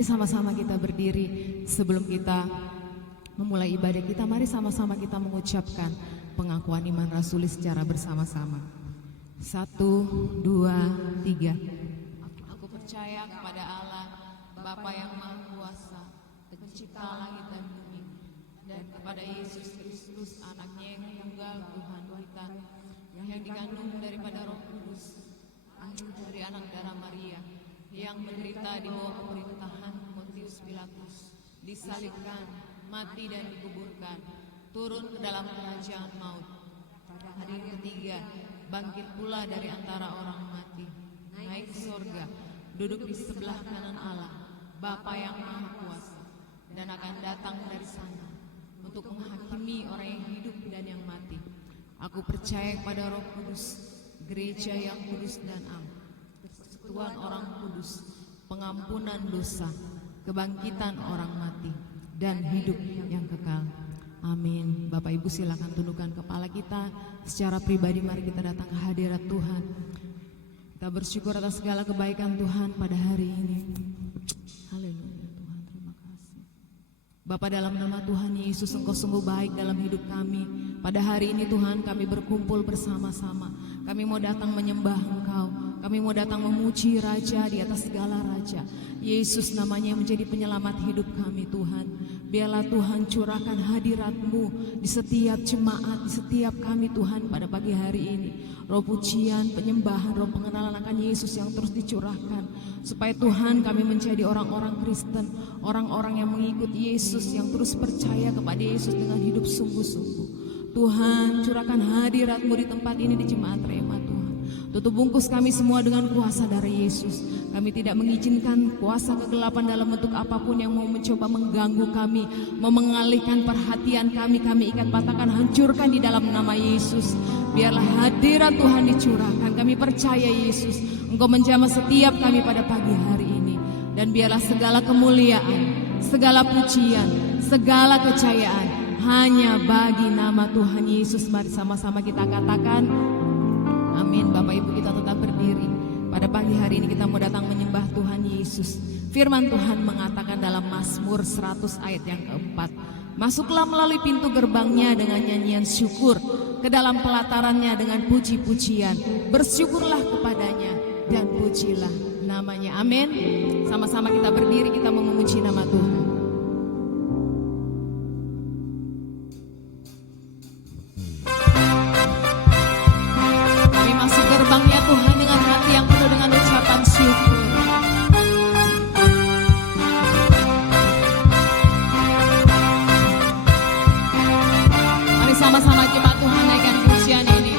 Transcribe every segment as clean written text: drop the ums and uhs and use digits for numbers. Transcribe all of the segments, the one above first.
Sama-sama kita berdiri sebelum kita memulai ibadah kita. Mari sama-sama kita mengucapkan pengakuan iman rasuli secara bersama-sama. 1, 2, 3. Aku percaya kepada Allah, Bapa yang Maha Kuasa, Pencipta langit dan bumi, dan kepada Yesus Kristus, Anaknya yang tunggal Tuhan kita, yang dikandung daripada Roh Kudus, dari anak darah Maria, yang menderita di bawah pemerintahan Pontius Pilatus, disalibkan, mati dan dikuburkan, turun ke dalam kerajaan maut. Pada hari ketiga, bangkit pula dari antara orang mati, naik ke sorga, duduk di sebelah kanan Allah, Bapa yang Maha Kuasa, dan akan datang dari sana untuk menghakimi orang yang hidup dan yang mati. Aku percaya kepada Roh Kudus, gereja yang kudus dan am, persekutuan orang kudus, pengampunan dosa, kebangkitan orang mati, dan hidup yang kekal. Amin. Bapak Ibu silakan tundukkan kepala kita. Secara pribadi mari kita datang ke hadirat Tuhan. Kita bersyukur atas segala kebaikan Tuhan pada hari ini. Haleluya Tuhan, terima kasih. Bapa, dalam nama Tuhan Yesus, Engkau sungguh baik dalam hidup kami. Pada hari ini Tuhan, kami berkumpul bersama-sama. Kami mau datang menyembah Engkau. Kami mau datang memuji Raja di atas segala Raja. Yesus namanya yang menjadi penyelamat hidup kami Tuhan. Biarlah Tuhan curahkan hadirat-Mu di setiap jemaat, di setiap kami Tuhan pada pagi hari ini. Roh pujian, penyembahan, roh pengenalan akan Yesus yang terus dicurahkan. Supaya Tuhan kami menjadi orang-orang Kristen, orang-orang yang mengikuti Yesus, yang terus percaya kepada Yesus dengan hidup sungguh-sungguh. Tuhan, curahkan hadirat-Mu di tempat ini di Jemaat Rema Tuhan. Tutup bungkus kami semua dengan kuasa darah Yesus. Kami tidak mengizinkan kuasa kegelapan dalam bentuk apapun yang mau mencoba mengganggu kami, mau mengalihkan perhatian kami. Kami ikat, patahkan, hancurkan di dalam nama Yesus. Biarlah hadirat Tuhan dicurahkan. Kami percaya Yesus, Engkau menjamah setiap kami pada pagi hari ini. Dan biarlah segala kemuliaan, segala pujian, segala kejayaan hanya bagi nama Tuhan Yesus. Mari sama-sama kita katakan amin. Bapak Ibu kita tetap berdiri. Pada pagi hari ini kita mau datang menyembah Tuhan Yesus. Firman Tuhan mengatakan dalam Mazmur 100 ayat yang keempat, masuklah melalui pintu gerbangnya dengan nyanyian syukur, ke dalam pelatarannya dengan puji-pujian. Bersyukurlah kepadanya dan pujilah namanya. Amin. Sama-sama kita berdiri, kita mau memuji nama Tuhan. Tuhan dengan hati yang penuh dengan ucapan syukur. Mari sama-sama jemaat Tuhan naikkan pujian ini.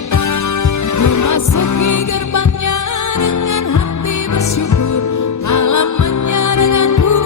Memasuki gerbangnya dengan hati bersyukur, halamannya dengan puji.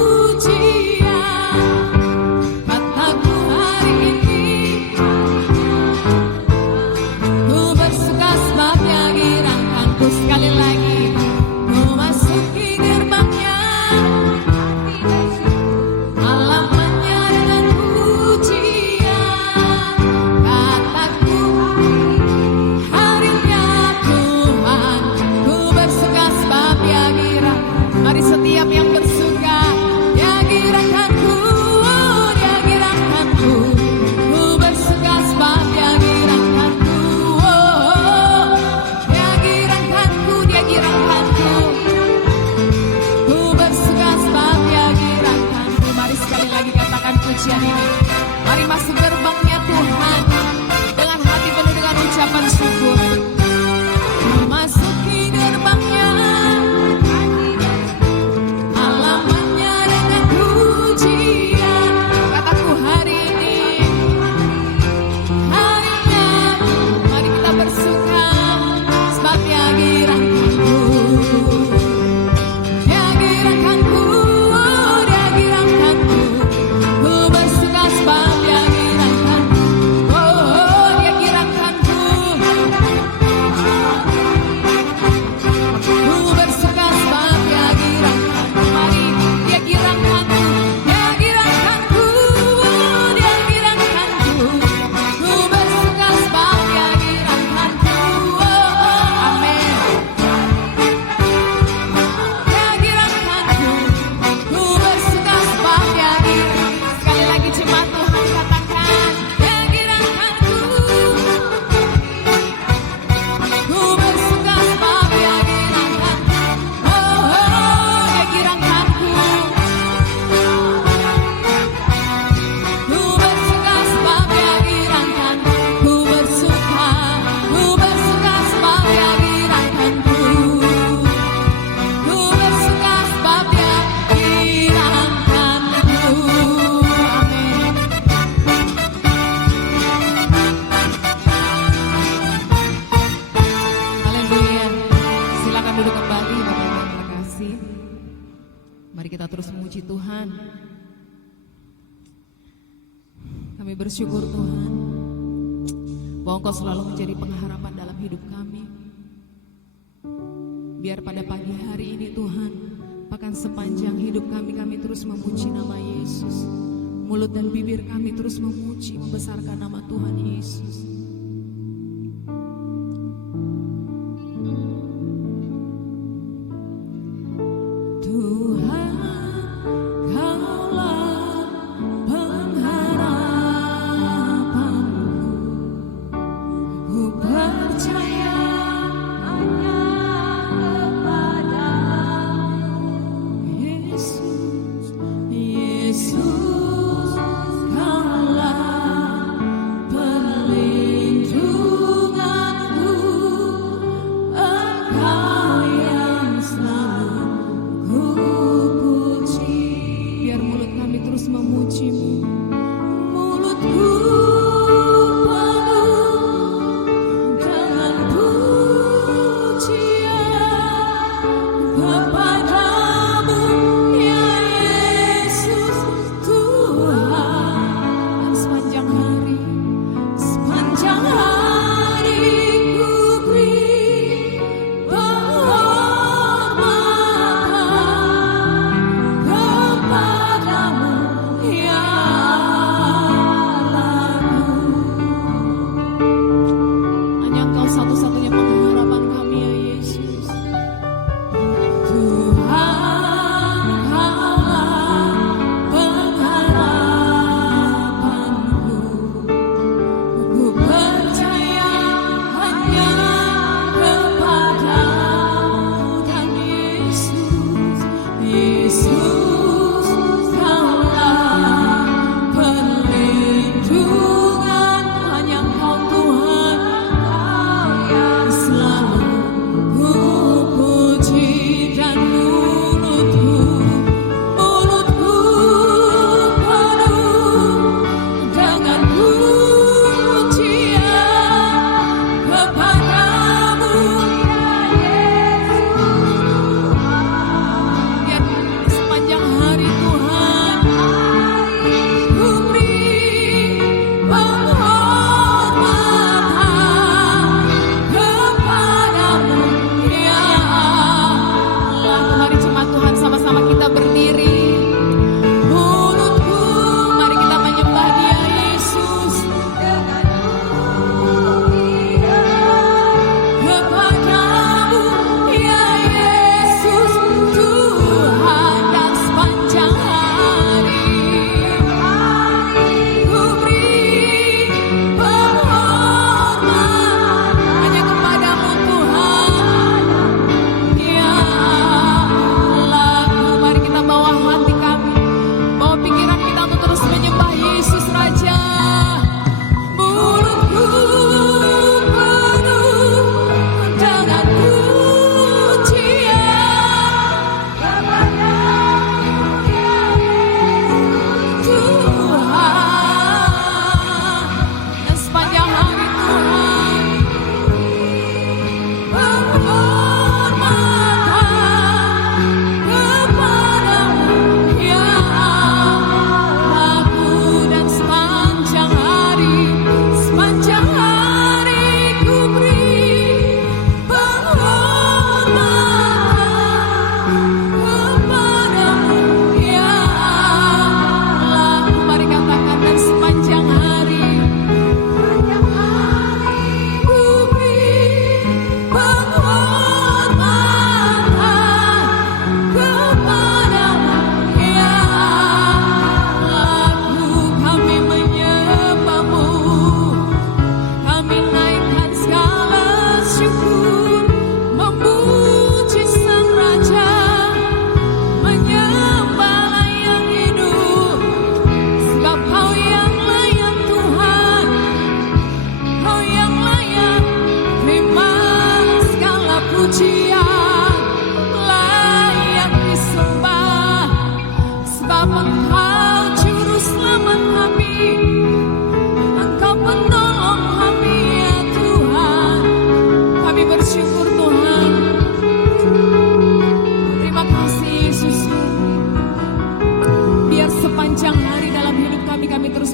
Tuhan. Kami bersyukur Tuhan bahwa Engkau selalu menjadi pengharapan dalam hidup kami. Biar pada pagi hari ini Tuhan, bahkan sepanjang hidup kami terus memuji nama Yesus. Mulut dan bibir kami terus memuji, membesarkan nama Tuhan Yesus.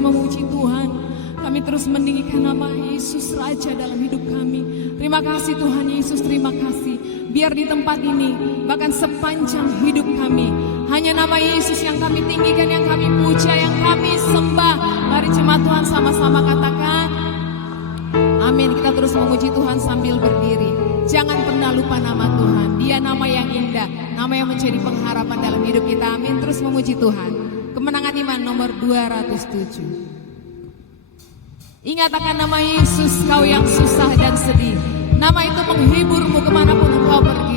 terus memuji Tuhan. Kami terus meninggikan nama Yesus Raja dalam hidup kami. Terima kasih Tuhan Yesus, terima kasih. Biar di tempat ini, bahkan sepanjang hidup kami, hanya nama Yesus yang kami tinggikan, yang kami puja, yang kami sembah. Mari jemaat Tuhan sama-sama katakan amin. Kita terus memuji Tuhan sambil berdiri. Jangan pernah lupa nama Tuhan. Dia nama yang indah, nama yang menjadi pengharapan dalam hidup kita. Amin. Terus memuji Tuhan. Kemenangan iman nomor 207. Ingat akan nama Yesus, kau yang susah dan sedih. Nama itu menghiburmu kemanapun engkau pergi.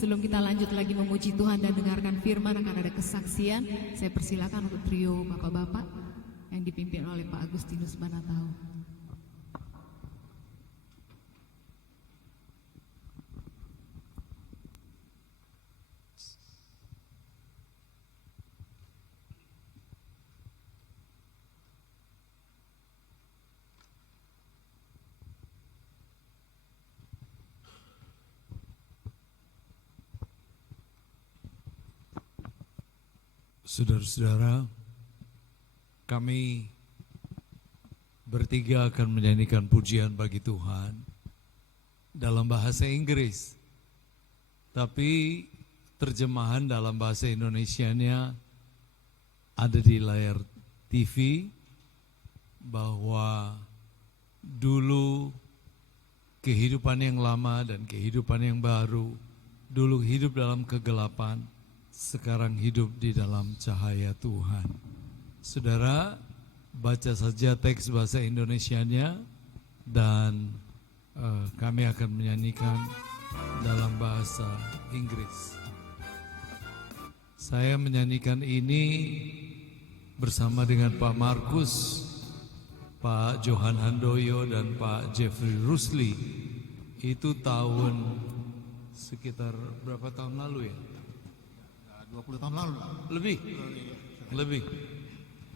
Sebelum kita lanjut lagi memuji Tuhan dan dengarkan firman, akan ada kesaksian. Saya persilakan untuk trio bapak-bapak yang dipimpin oleh Pak Agustinus Banatau. Saudara-saudara, kami bertiga akan menyanyikan pujian bagi Tuhan dalam bahasa Inggris. Tapi terjemahan dalam bahasa Indonesianya ada di layar TV, bahwa dulu kehidupan yang lama dan kehidupan yang baru, dulu hidup dalam kegelapan, sekarang hidup di dalam cahaya Tuhan. Saudara, baca saja teks bahasa Indonesianya dan kami akan menyanyikan dalam bahasa Inggris. Saya menyanyikan ini bersama dengan Pak Markus, Pak Johan Handoyo dan Pak Jeffrey Rusli. Itu tahun sekitar berapa tahun lalu ya? 20 tahun lalu. Lebih.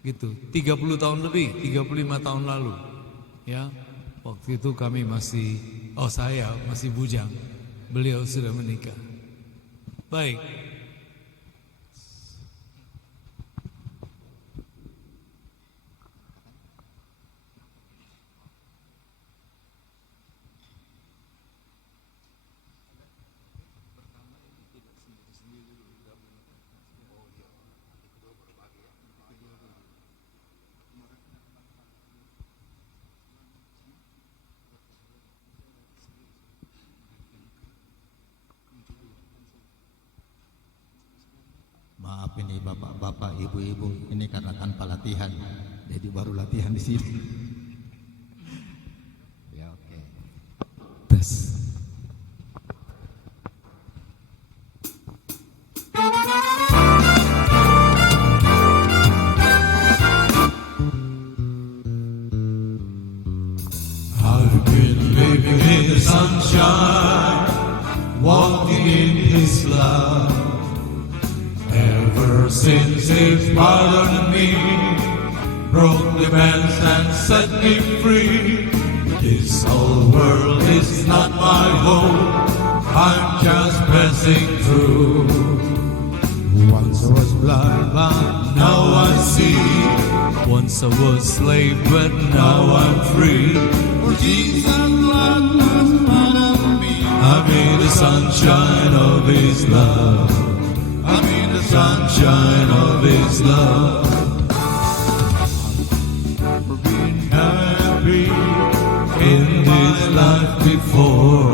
Gitu, 30 tahun lebih, 35 tahun lalu. Ya, waktu itu kami saya masih bujang. Beliau sudah menikah. Baik. Maaf ini bapak-bapak, ibu-ibu, ini karena tanpa latihan, jadi baru latihan di sini. Ya oke. Tes. I've been living in the sunshine, walking in His love. Ever since He pardoned me, broke the bands and set me free. This whole world is not my home, I'm just passing through. Once I was blind, but now I see. Once I was slave, but now I'm free. For Jesus' blood has pardoned me. I'm in the sunshine of His love. I'm in the sunshine of His love. I've been happy in this life before.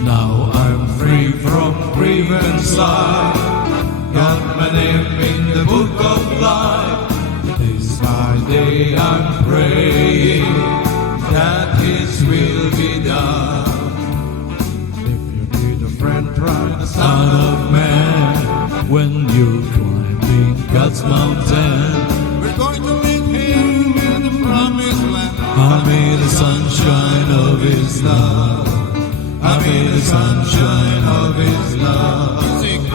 Now I'm free from grief and sigh. Got my name in the book of life. This my day I'm praying that His will be done. If you need a friend, try the Son of Man. When you're climbing God's mountain, We're going to meet Him in the promised land. I'm in the sunshine of His love. I'm in the sunshine of His love. Sing.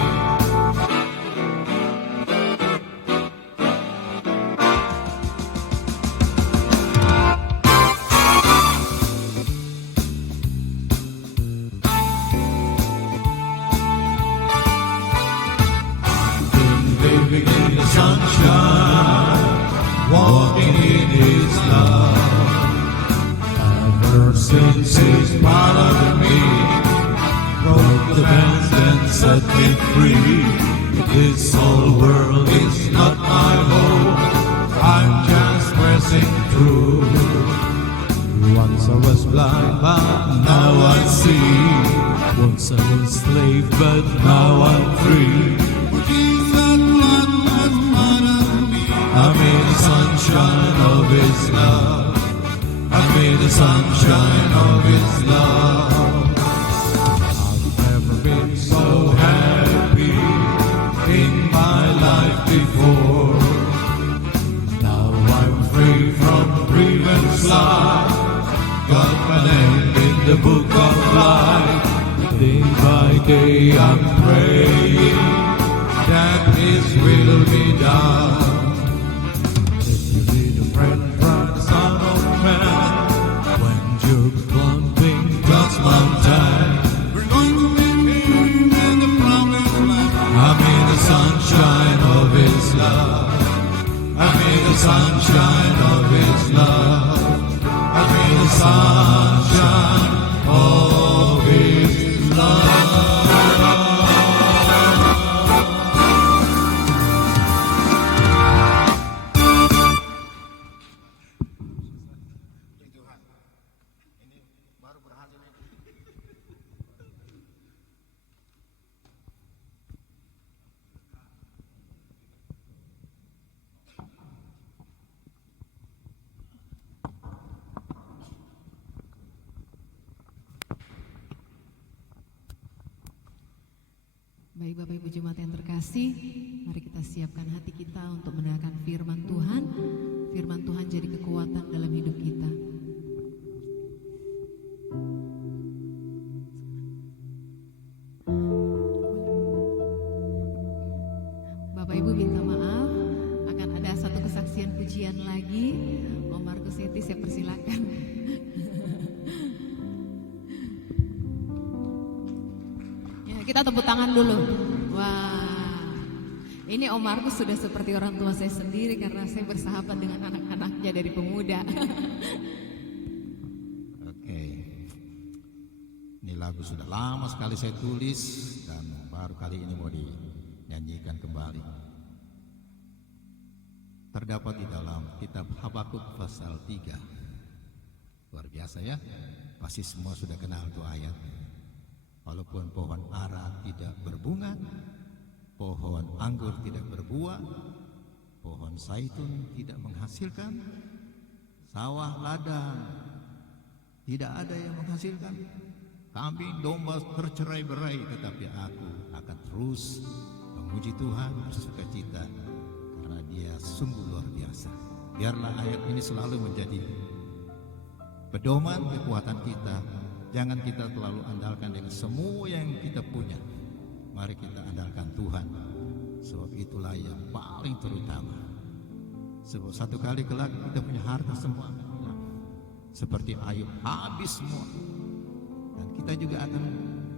Living in the sunshine, walking in His love. Ever since He's pardoned me, broke the bands and set me free. This whole world is not my home, I'm just pressing through. Once I was blind, but now I see. Once I was slave, but now I'm free. For Jesus' blood has pardoned me. I'm in the sunshine of His love. I'm in the sunshine of His love. I've never been so happy in my life before. Now I'm free from grief and strife. Got my name in the book of life. Day by day I'm praying that His will be done. If you need a friend, try the Son of Man. When you're climbing God's mountain, We're going to meet Him in the promised land. I'm in the sunshine of sunshine of His love. Give me the sunshine of His love. Baik Bapak Ibu Jemaat yang terkasih, mari kita siapkan hati kita untuk mendengarkan firman Tuhan. Firman Tuhan jadi kekuatan dalam hidup kita. Bapak Ibu minta maaf, akan ada satu kesaksian pujian lagi. Om Markus Eti, saya persilakan. Kita tepuk tangan dulu. Wah, ini Om Markus sudah seperti orang tua saya sendiri karena saya bersahabat dengan anak-anaknya dari pemuda. Oke. Ini lagu sudah lama sekali saya tulis dan baru kali ini mau dinyanyikan kembali. Terdapat di dalam kitab Habakuk pasal 3. Luar biasa ya. Pasti semua sudah kenal tuh ayat. Walaupun pohon ara tidak berbunga, pohon anggur tidak berbuah, pohon zaitun tidak menghasilkan, sawah ladang tidak ada yang menghasilkan, kambing domba tercerai-berai, tetapi aku akan terus memuji Tuhan bersukacita karena Dia sungguh luar biasa. Biarlah ayat ini selalu menjadi pedoman kekuatan kita. Jangan kita terlalu andalkan dengan semua yang kita punya. Mari kita andalkan Tuhan. Sebab itulah yang paling terutama. Sebab satu kali kelak kita punya harta semua akan hilang. Seperti Ayub habis semua. Dan kita juga akan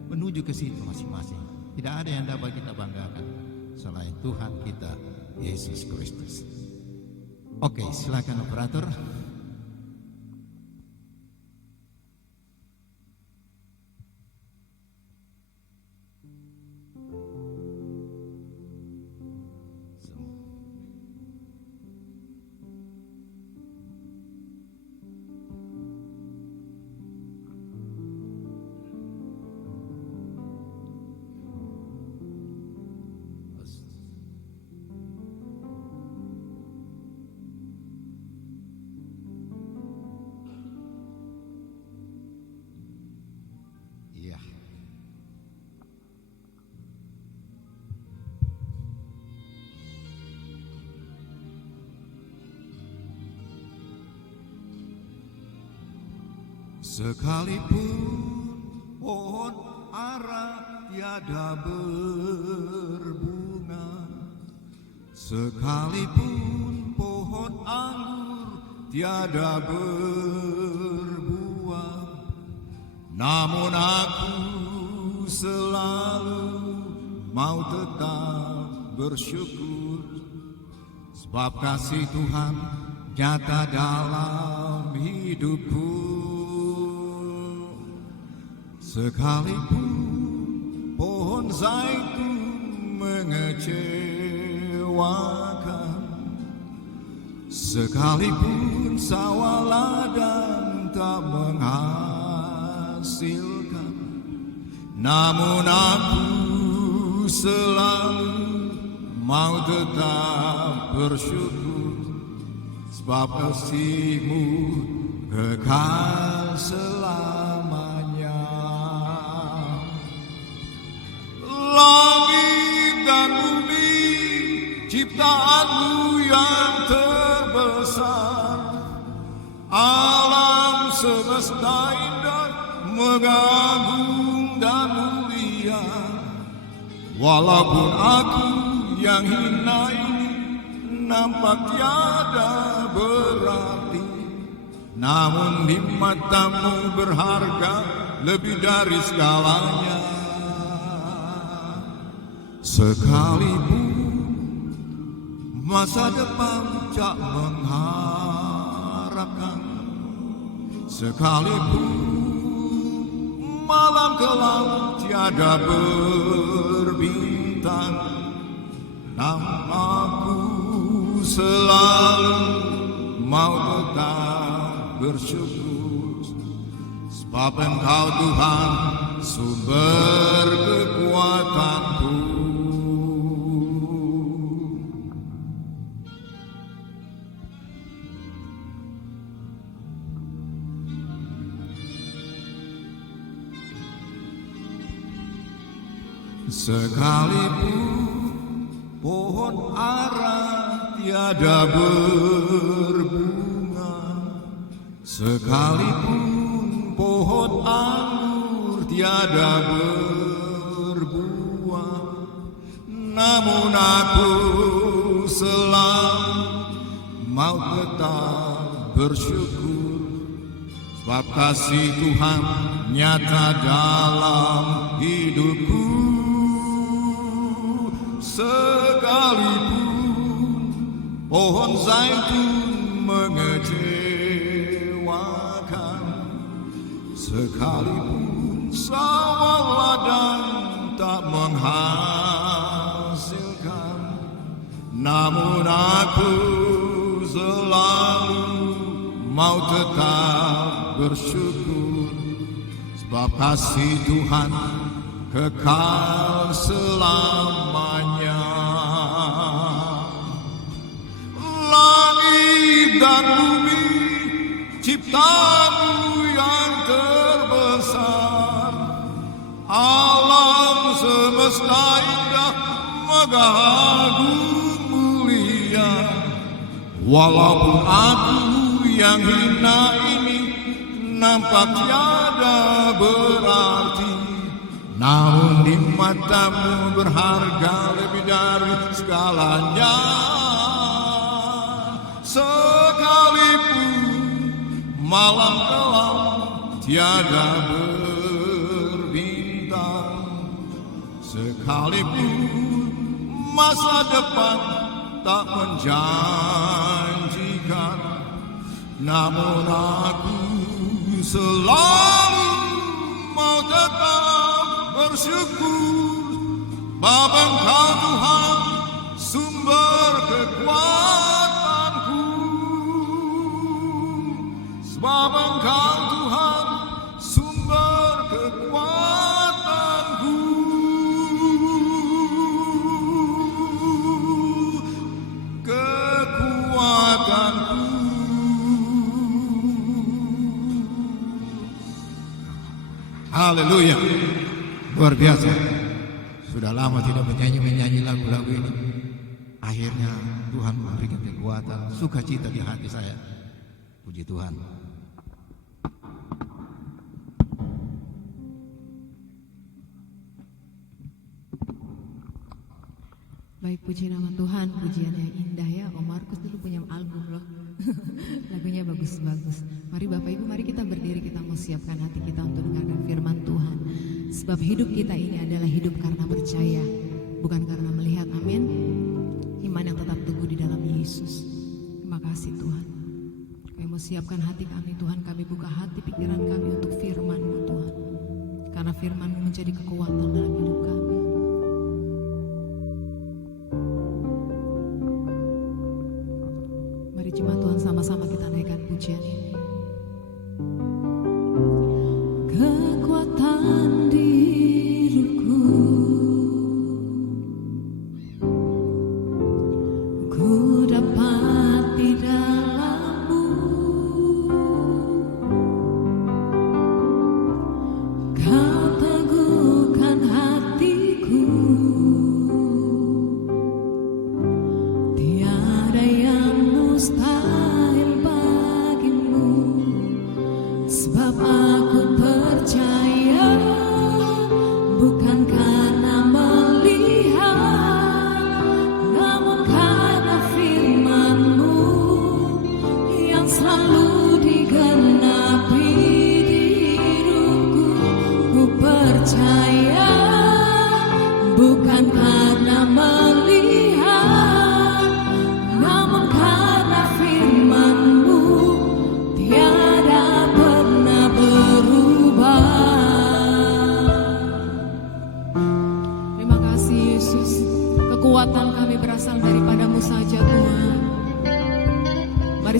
menuju ke situ masing-masing. Tidak ada yang dapat kita banggakan selain Tuhan kita, Yesus Kristus. Oke, silakan operator. Sekalipun pohon ara tiada berbunga, sekalipun pohon anggur tiada berbuah, namun aku selalu mau tetap bersyukur, sebab kasih Tuhan nyata dalam hidupku. Sekalipun pohon zaitun mengecewakan, sekalipun sawah ladang tak menghasilkan, namun aku selalu mau tetap bersyukur, sebab kasih-Mu kekal selamanya. Langit dan bumi ciptaan-Mu yang terbesar, alam semesta indah mengagung dan mulia. Walaupun aku yang hina ini nampak tiada berarti, namun di mata-Mu berharga lebih dari segalanya. Sekalipun masa depan tak mengharapkan, sekalipun malam kelam tiada berbintang, namaku selalu mau tetap bersyukur, sebab Engkau Tuhan sumber kekuatanku. Sekalipun pohon ara tiada berbunga, sekalipun pohon anggur tiada berbuah, namun aku selalu mau tetap bersyukur, sebab kasih Tuhan nyata dalam hidupku. Sekalipun pohon zaitun mengecewakan, sekalipun sawah ladang tak menghasilkan, namun aku selalu mau tetap bersyukur, sebab kasih Tuhan kekal selamanya. Langit dan bumi ciptamu yang terbesar, alam semesta indah megah agung mulia. Walaupun aku yang hina ini nampak tiada berarti, namun di matamu berharga lebih dari segalanya. Sekalipun malam kelam tiada berbintang, sekalipun masa depan tak menjanjikan, namun aku selalu mau tetap bersyukur, sebab Engkau Tuhan sumber kekuatanku, sebab Engkau Tuhan sumber kekuatanku. Haleluya. Luar biasa. Sudah lama tidak menyanyi lagu-lagu ini. Akhirnya Tuhan memberikan kekuatan, sukacita di hati saya. Puji Tuhan. Baik, puji nama Tuhan, pujian yang indah ya. Om Markus dulu punya album loh. Lagunya bagus-bagus. Mari Bapak Ibu, mari kita berdiri, kita mau siapkan hati kita untuk dengarkan firman Tuhan. Sebab hidup kita ini adalah hidup karena percaya, bukan karena melihat. Amin. Iman yang tetap teguh di dalam Yesus. Terima kasih Tuhan. Kami mau siapkan hati kami Tuhan, kami buka hati pikiran kami untuk firman-Mu Tuhan. Karena firman-Mu menjadi kekuatan dalam hidup kami. Mari jemaat Tuhan sama-sama kita naikkan pujian ini. Kekuatan di hidupku, ku dapat di dalam-Mu. Kau teguhkan hatiku, tiada yang mustahil bagimu. Sebab aku percaya, bukan karena melihat, namun karena firman-Mu yang selalu digenapi di hidupku. Ku percaya, bukan karena melihat,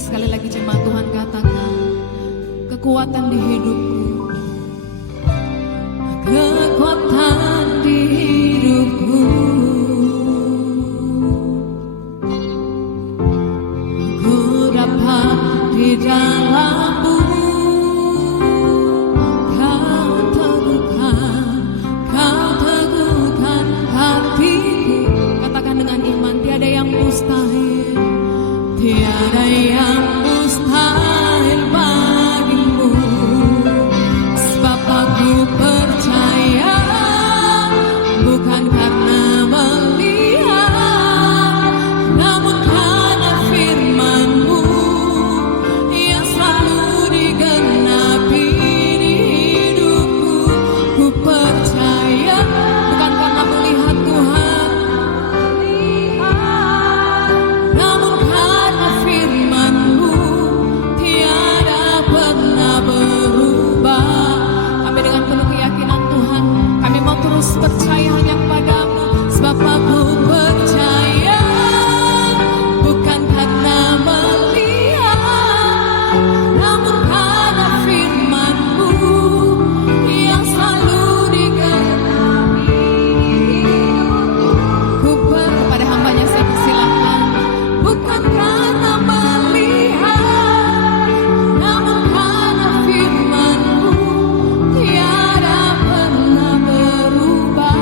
sekali lagi jemaat Tuhan katakan, kekuatan di hidupku, kekuatan di hidupku, ku dapat di dalammu. Kau teguhkan hatiku. Katakan dengan iman, tiada yang mustahil, tiada yang mustahil bagimu. Sebab aku percaya, bukan karena melihat, namun karena firman-Mu yang selalu digenapi di hidupku. Ku percaya, bukan karena melihat Tuhan, namun karena firman-Mu tiada pernah berubah. Kami dengan penuh keyakinan Tuhan, kami mau terus percaya hanya kepada-Mu. Sebab aku percaya, bukan karena melihat, namun karena firman-Mu yang selalu digenapi. Kepada hambanya saya persilakan, bukan karena melihat, namun karena firman-Mu tiada pernah berubah.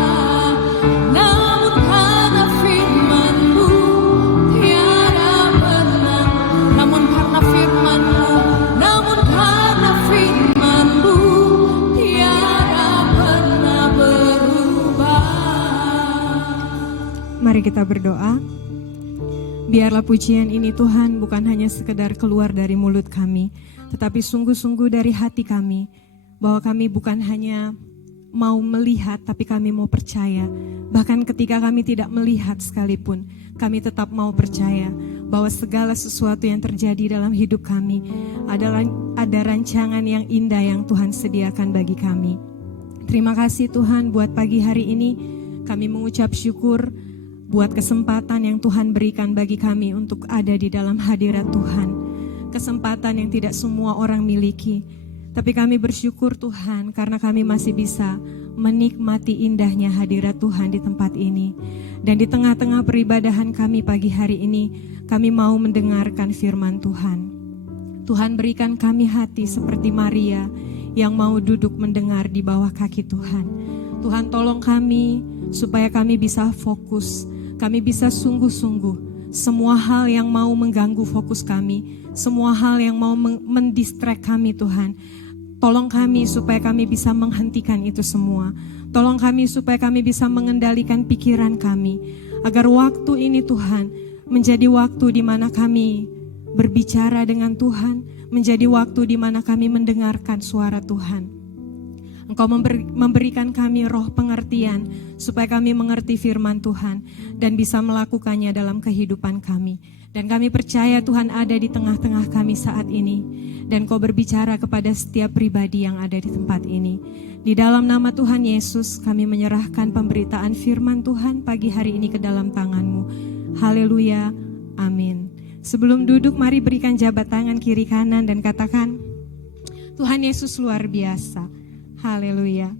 Namun karena firman-Mu tiada pernah, namun karena firman-Mu, namun karena firman-Mu tiada pernah berubah. Mari kita berdoa. Biarlah pujian ini Tuhan bukan hanya sekedar keluar dari mulut kami, tetapi sungguh-sungguh dari hati kami, bahwa kami bukan hanya mau melihat, tapi kami mau percaya. Bahkan ketika kami tidak melihat sekalipun, kami tetap mau percaya bahwa segala sesuatu yang terjadi dalam hidup kami ada rancangan yang indah yang Tuhan sediakan bagi kami. Terima kasih Tuhan buat pagi hari ini. Kami mengucap syukur buat kesempatan yang Tuhan berikan bagi kami untuk ada di dalam hadirat Tuhan. Kesempatan yang tidak semua orang miliki. Tapi kami bersyukur Tuhan karena kami masih bisa menikmati indahnya hadirat Tuhan di tempat ini. Dan di tengah-tengah peribadahan kami pagi hari ini, kami mau mendengarkan firman Tuhan. Tuhan berikan kami hati seperti Maria yang mau duduk mendengar di bawah kaki Tuhan. Tuhan tolong kami supaya kami bisa fokus, kami bisa sungguh-sungguh. Semua hal yang mau mengganggu fokus kami, semua hal yang mau mendistract kami Tuhan, tolong kami supaya kami bisa menghentikan itu semua. Tolong kami supaya kami bisa mengendalikan pikiran kami, agar waktu ini Tuhan menjadi waktu di mana kami berbicara dengan Tuhan, menjadi waktu di mana kami mendengarkan suara Tuhan. Engkau memberikan kami roh pengertian supaya kami mengerti firman Tuhan dan bisa melakukannya dalam kehidupan kami. Dan kami percaya Tuhan ada di tengah-tengah kami saat ini. Dan Kau berbicara kepada setiap pribadi yang ada di tempat ini. Di dalam nama Tuhan Yesus kami menyerahkan pemberitaan firman Tuhan pagi hari ini ke dalam tangan-Mu. Haleluya, amin. Sebelum duduk mari berikan jabat tangan kiri kanan dan katakan, Tuhan Yesus luar biasa. Haleluya.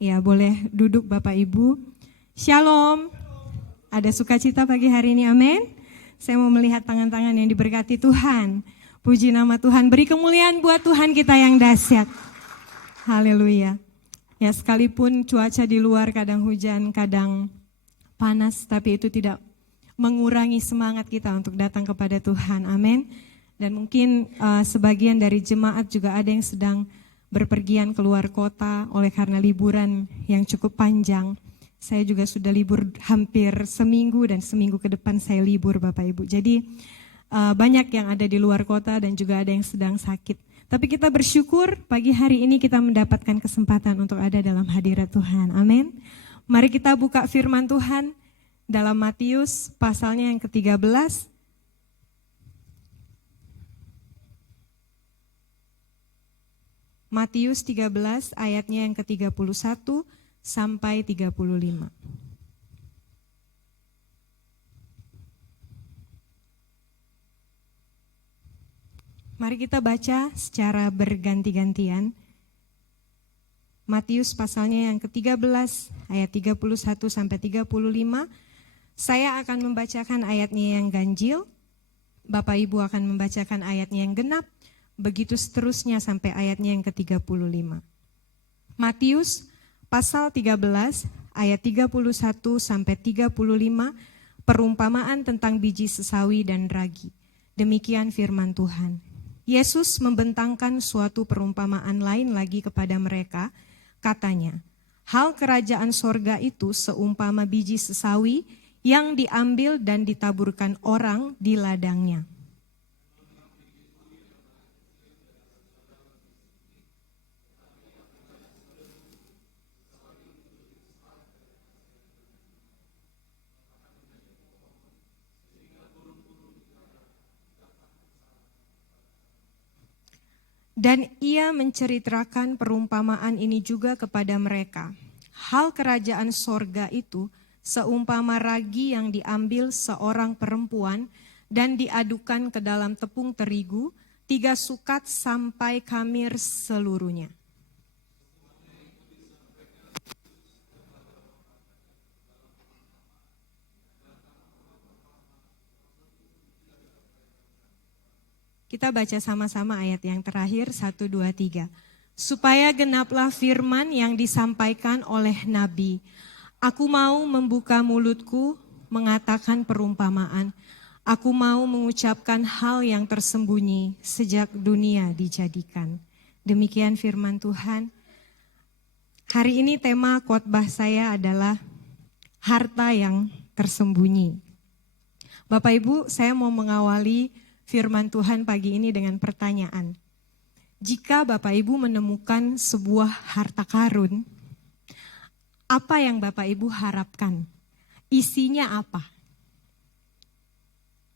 Ya, boleh duduk Bapak Ibu. Shalom. Ada sukacita pagi hari ini, amin. Saya mau melihat tangan-tangan yang diberkati Tuhan. Puji nama Tuhan, beri kemuliaan buat Tuhan kita yang dahsyat. Haleluya. Ya, sekalipun cuaca di luar kadang hujan, kadang panas, tapi itu tidak mengurangi semangat kita untuk datang kepada Tuhan, amin. Dan mungkin sebagian dari jemaat juga ada yang sedang berpergian keluar kota oleh karena liburan yang cukup panjang. Saya juga sudah libur hampir seminggu dan seminggu ke depan saya libur Bapak Ibu. Jadi banyak yang ada di luar kota dan juga ada yang sedang sakit. Tapi kita bersyukur pagi hari ini kita mendapatkan kesempatan untuk ada dalam hadirat Tuhan, amin. Mari kita buka firman Tuhan dalam Matius pasalnya yang ke-13. Matius 13 ayatnya yang ke-31 sampai 35. Mari kita baca secara berganti-gantian. Matius pasalnya yang ke-13 ayat 31 sampai 35. Saya akan membacakan ayatnya yang ganjil. Bapak Ibu akan membacakan ayatnya yang genap. Begitu seterusnya sampai ayatnya yang ke-35. Matius pasal 13 ayat 31 sampai 35, perumpamaan tentang biji sesawi dan ragi. Demikian firman Tuhan. Yesus membentangkan suatu perumpamaan lain lagi kepada mereka, katanya, hal kerajaan sorga itu seumpama biji sesawi yang diambil dan ditaburkan orang di ladangnya. Dan ia menceritakan perumpamaan ini juga kepada mereka. Hal kerajaan sorga itu seumpama ragi yang diambil seorang perempuan dan diadukan ke dalam tepung terigu, 3 sukat sampai kamir seluruhnya. Kita baca sama-sama ayat yang terakhir, 1, 2, 3. Supaya genaplah firman yang disampaikan oleh Nabi. Aku mau membuka mulutku, mengatakan perumpamaan. Aku mau mengucapkan hal yang tersembunyi sejak dunia dijadikan. Demikian firman Tuhan. Hari ini tema khotbah saya adalah harta yang tersembunyi. Bapak Ibu, saya mau mengawali firman Tuhan pagi ini dengan pertanyaan. Jika Bapak Ibu menemukan sebuah harta karun, apa yang Bapak Ibu harapkan? Isinya apa?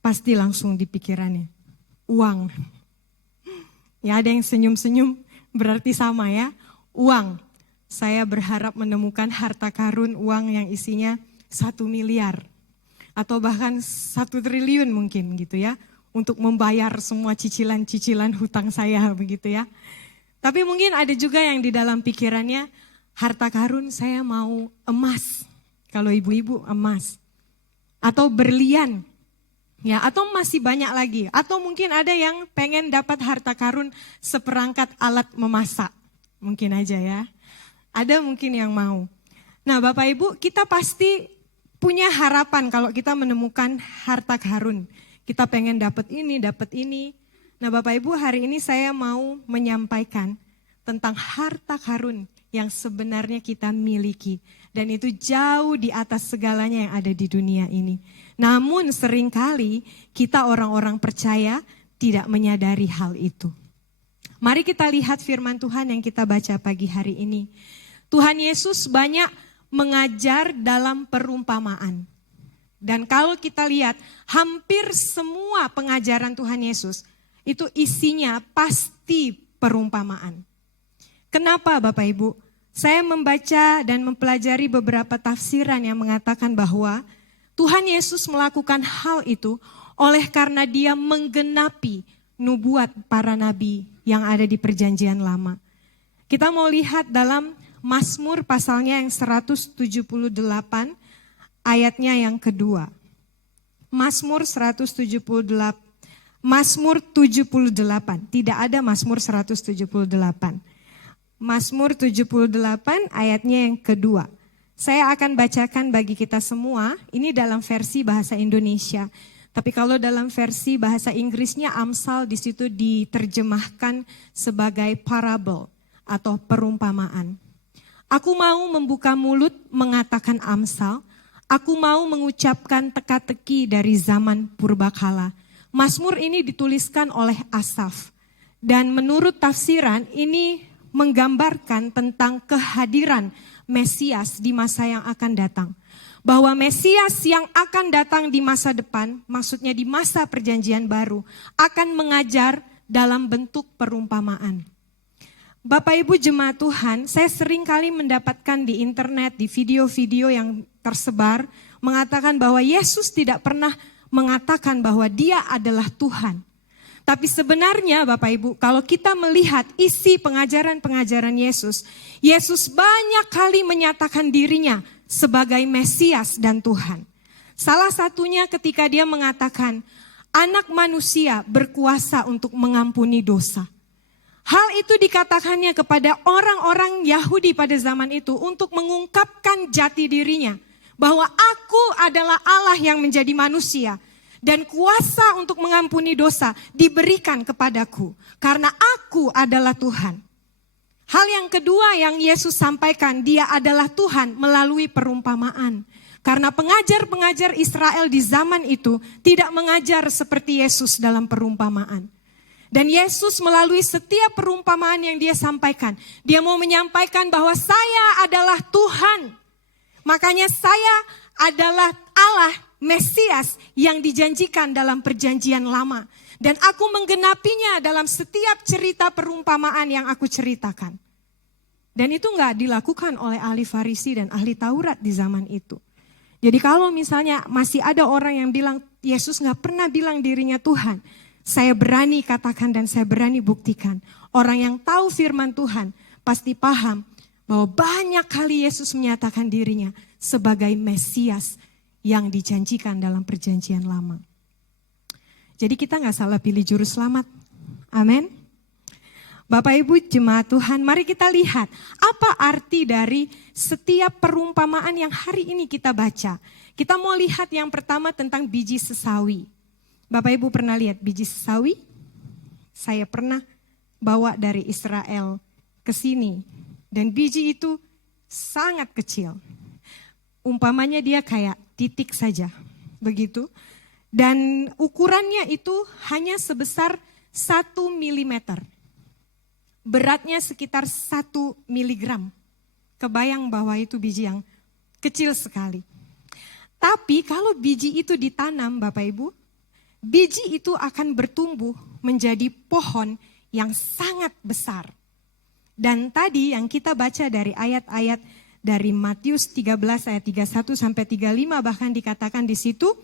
Pasti langsung di pikirannya, uang. Ya, ada yang senyum-senyum, berarti sama ya, uang. Saya berharap menemukan harta karun uang yang isinya 1 miliar. Atau bahkan 1 triliun mungkin gitu ya. Untuk membayar semua cicilan-cicilan hutang saya begitu ya. Tapi mungkin ada juga yang di dalam pikirannya, harta karun saya mau emas. Kalau ibu-ibu emas. Atau berlian. Ya, atau masih banyak lagi. Atau mungkin ada yang pengen dapat harta karun seperangkat alat memasak. Mungkin aja ya. Ada mungkin yang mau. Nah Bapak Ibu, kita pasti punya harapan kalau kita menemukan harta karun. Kita pengen dapat ini, dapat ini. Nah Bapak Ibu, hari ini saya mau menyampaikan tentang harta karun yang sebenarnya kita miliki. Dan itu jauh di atas segalanya yang ada di dunia ini. Namun seringkali kita orang-orang percaya tidak menyadari hal itu. Mari kita lihat firman Tuhan yang kita baca pagi hari ini. Tuhan Yesus banyak mengajar dalam perumpamaan. Dan kalau kita lihat, hampir semua pengajaran Tuhan Yesus, itu isinya pasti perumpamaan. Kenapa Bapak Ibu? Saya membaca dan mempelajari beberapa tafsiran yang mengatakan bahwa Tuhan Yesus melakukan hal itu oleh karena dia menggenapi nubuat para nabi yang ada di perjanjian lama. Kita mau lihat dalam Mazmur pasalnya yang 178, ayatnya yang kedua. Mazmur 178, Mazmur 78, tidak ada Mazmur 178. Mazmur 78 ayatnya yang kedua. Saya akan bacakan bagi kita semua, ini dalam versi bahasa Indonesia. Tapi kalau dalam versi bahasa Inggrisnya Amsal di situ diterjemahkan sebagai parable atau perumpamaan. Aku mau membuka mulut mengatakan Amsal. Aku mau mengucapkan teka-teki dari zaman purbakala. Mazmur ini dituliskan oleh Asaf. Dan menurut tafsiran ini menggambarkan tentang kehadiran Mesias di masa yang akan datang. Bahwa Mesias yang akan datang di masa depan, maksudnya di masa perjanjian baru, akan mengajar dalam bentuk perumpamaan. Bapak Ibu jemaat Tuhan, saya sering kali mendapatkan di internet, di video-video yang tersebar, mengatakan bahwa Yesus tidak pernah mengatakan bahwa dia adalah Tuhan. Tapi sebenarnya Bapak Ibu, kalau kita melihat isi pengajaran-pengajaran Yesus, Yesus banyak kali menyatakan dirinya sebagai Mesias dan Tuhan. Salah satunya ketika dia mengatakan, Anak manusia berkuasa untuk mengampuni dosa. Hal itu dikatakannya kepada orang-orang Yahudi pada zaman itu untuk mengungkapkan jati dirinya. Bahwa aku adalah Allah yang menjadi manusia. Dan kuasa untuk mengampuni dosa diberikan kepadaku. Karena aku adalah Tuhan. Hal yang kedua yang Yesus sampaikan, dia adalah Tuhan melalui perumpamaan. Karena pengajar-pengajar Israel di zaman itu tidak mengajar seperti Yesus dalam perumpamaan. Dan Yesus melalui setiap perumpamaan yang dia sampaikan, dia mau menyampaikan bahwa saya adalah Tuhan. Makanya saya adalah Allah, Mesias yang dijanjikan dalam perjanjian lama. Dan aku menggenapinya dalam setiap cerita perumpamaan yang aku ceritakan. Dan itu enggak dilakukan oleh ahli Farisi dan ahli Taurat di zaman itu. Jadi kalau misalnya masih ada orang yang bilang Yesus enggak pernah bilang dirinya Tuhan. Saya berani katakan dan saya berani buktikan. Orang yang tahu firman Tuhan pasti paham bahwa banyak kali Yesus menyatakan dirinya sebagai Mesias yang dijanjikan dalam perjanjian lama. Jadi kita gak salah pilih juru selamat. Amin. Bapak Ibu jemaat Tuhan, mari kita lihat apa arti dari setiap perumpamaan yang hari ini kita baca. Kita mau lihat yang pertama tentang biji sesawi. Bapak Ibu pernah lihat biji sesawi? Saya pernah bawa dari Israel ke sini. Dan biji itu sangat kecil. Umpamanya dia kayak titik saja, begitu. Dan ukurannya itu hanya sebesar 1 milimeter. Beratnya sekitar 1 miligram. Kebayang bahwa itu biji yang kecil sekali. Tapi kalau biji itu ditanam Bapak Ibu, biji itu akan bertumbuh menjadi pohon yang sangat besar. Dan tadi yang kita baca dari ayat-ayat dari Matius 13 ayat 31 sampai 35 bahkan dikatakan di situ,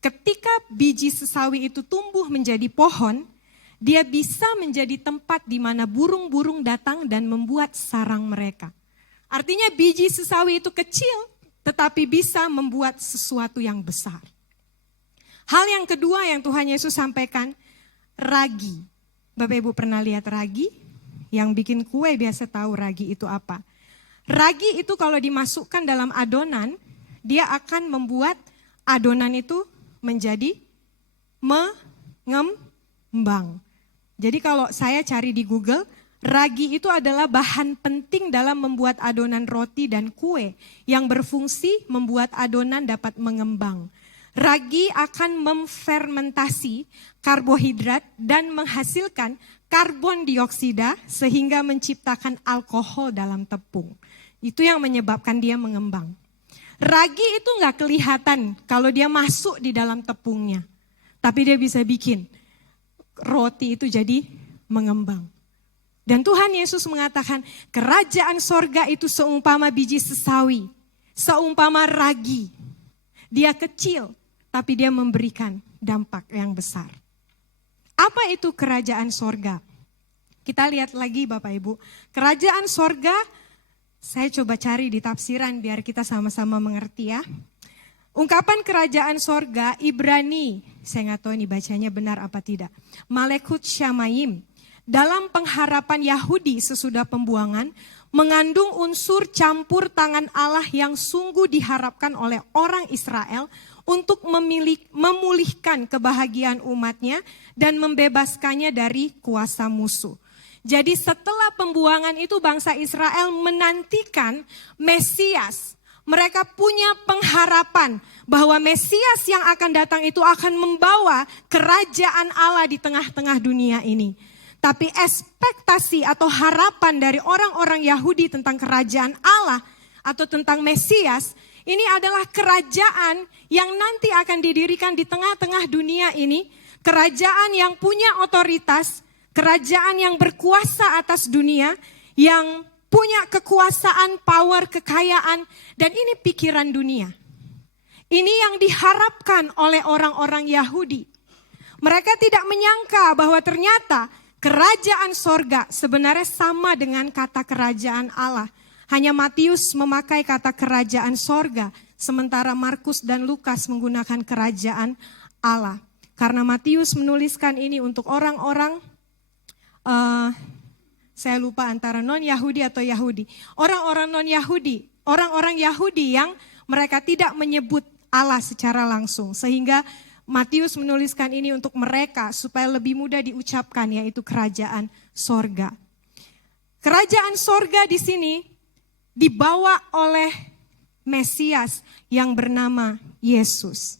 ketika biji sesawi itu tumbuh menjadi pohon, dia bisa menjadi tempat di mana burung-burung datang dan membuat sarang mereka. Artinya biji sesawi itu kecil, tetapi bisa membuat sesuatu yang besar. Hal yang kedua yang Tuhan Yesus sampaikan, ragi. Bapak Ibu pernah lihat ragi? Yang bikin kue biasa tahu ragi itu apa. Ragi itu kalau dimasukkan dalam adonan, dia akan membuat adonan itu menjadi mengembang. Jadi kalau saya cari di Google, ragi itu adalah bahan penting dalam membuat adonan roti dan kue yang berfungsi membuat adonan dapat mengembang. Ragi akan memfermentasi karbohidrat dan menghasilkan karbon dioksida sehingga menciptakan alkohol dalam tepung. Itu yang menyebabkan dia mengembang. Ragi itu gak kelihatan kalau dia masuk di dalam tepungnya. Tapi dia bisa bikin roti itu jadi mengembang. Dan Tuhan Yesus mengatakan kerajaan sorga itu seumpama biji sesawi. Seumpama ragi. Dia kecil tapi dia memberikan dampak yang besar. Apa itu kerajaan sorga? Kita lihat lagi Bapak Ibu. Kerajaan sorga, saya coba cari di tafsiran biar kita sama-sama mengerti ya. Ungkapan kerajaan sorga Ibrani, saya nggak tahu ini bacanya benar apa tidak. Malekut Shamayim, dalam pengharapan Yahudi sesudah pembuangan, mengandung unsur campur tangan Allah yang sungguh diharapkan oleh orang Israel untuk memulihkan kebahagiaan umatnya dan membebaskannya dari kuasa musuh. Jadi setelah pembuangan itu bangsa Israel menantikan Mesias. Mereka punya pengharapan bahwa Mesias yang akan datang itu akan membawa kerajaan Allah di tengah-tengah dunia ini. Tapi ekspektasi atau harapan dari orang-orang Yahudi tentang kerajaan Allah atau tentang Mesias, ini adalah kerajaan yang nanti akan didirikan di tengah-tengah dunia ini. Kerajaan yang punya otoritas, kerajaan yang berkuasa atas dunia, yang punya kekuasaan, power, kekayaan, dan ini pikiran dunia. Ini yang diharapkan oleh orang-orang Yahudi. Mereka tidak menyangka bahwa ternyata kerajaan sorga sebenarnya sama dengan kata kerajaan Allah. Hanya Matius memakai kata kerajaan sorga, sementara Markus dan Lukas menggunakan kerajaan Allah. Karena Matius menuliskan ini untuk orang-orang, saya lupa antara non-Yahudi atau Yahudi. Orang-orang non-Yahudi, orang-orang Yahudi yang mereka tidak menyebut Allah secara langsung. Sehingga Matius menuliskan ini untuk mereka supaya lebih mudah diucapkan, yaitu kerajaan sorga. Kerajaan sorga di sini dibawa oleh Mesias yang bernama Yesus,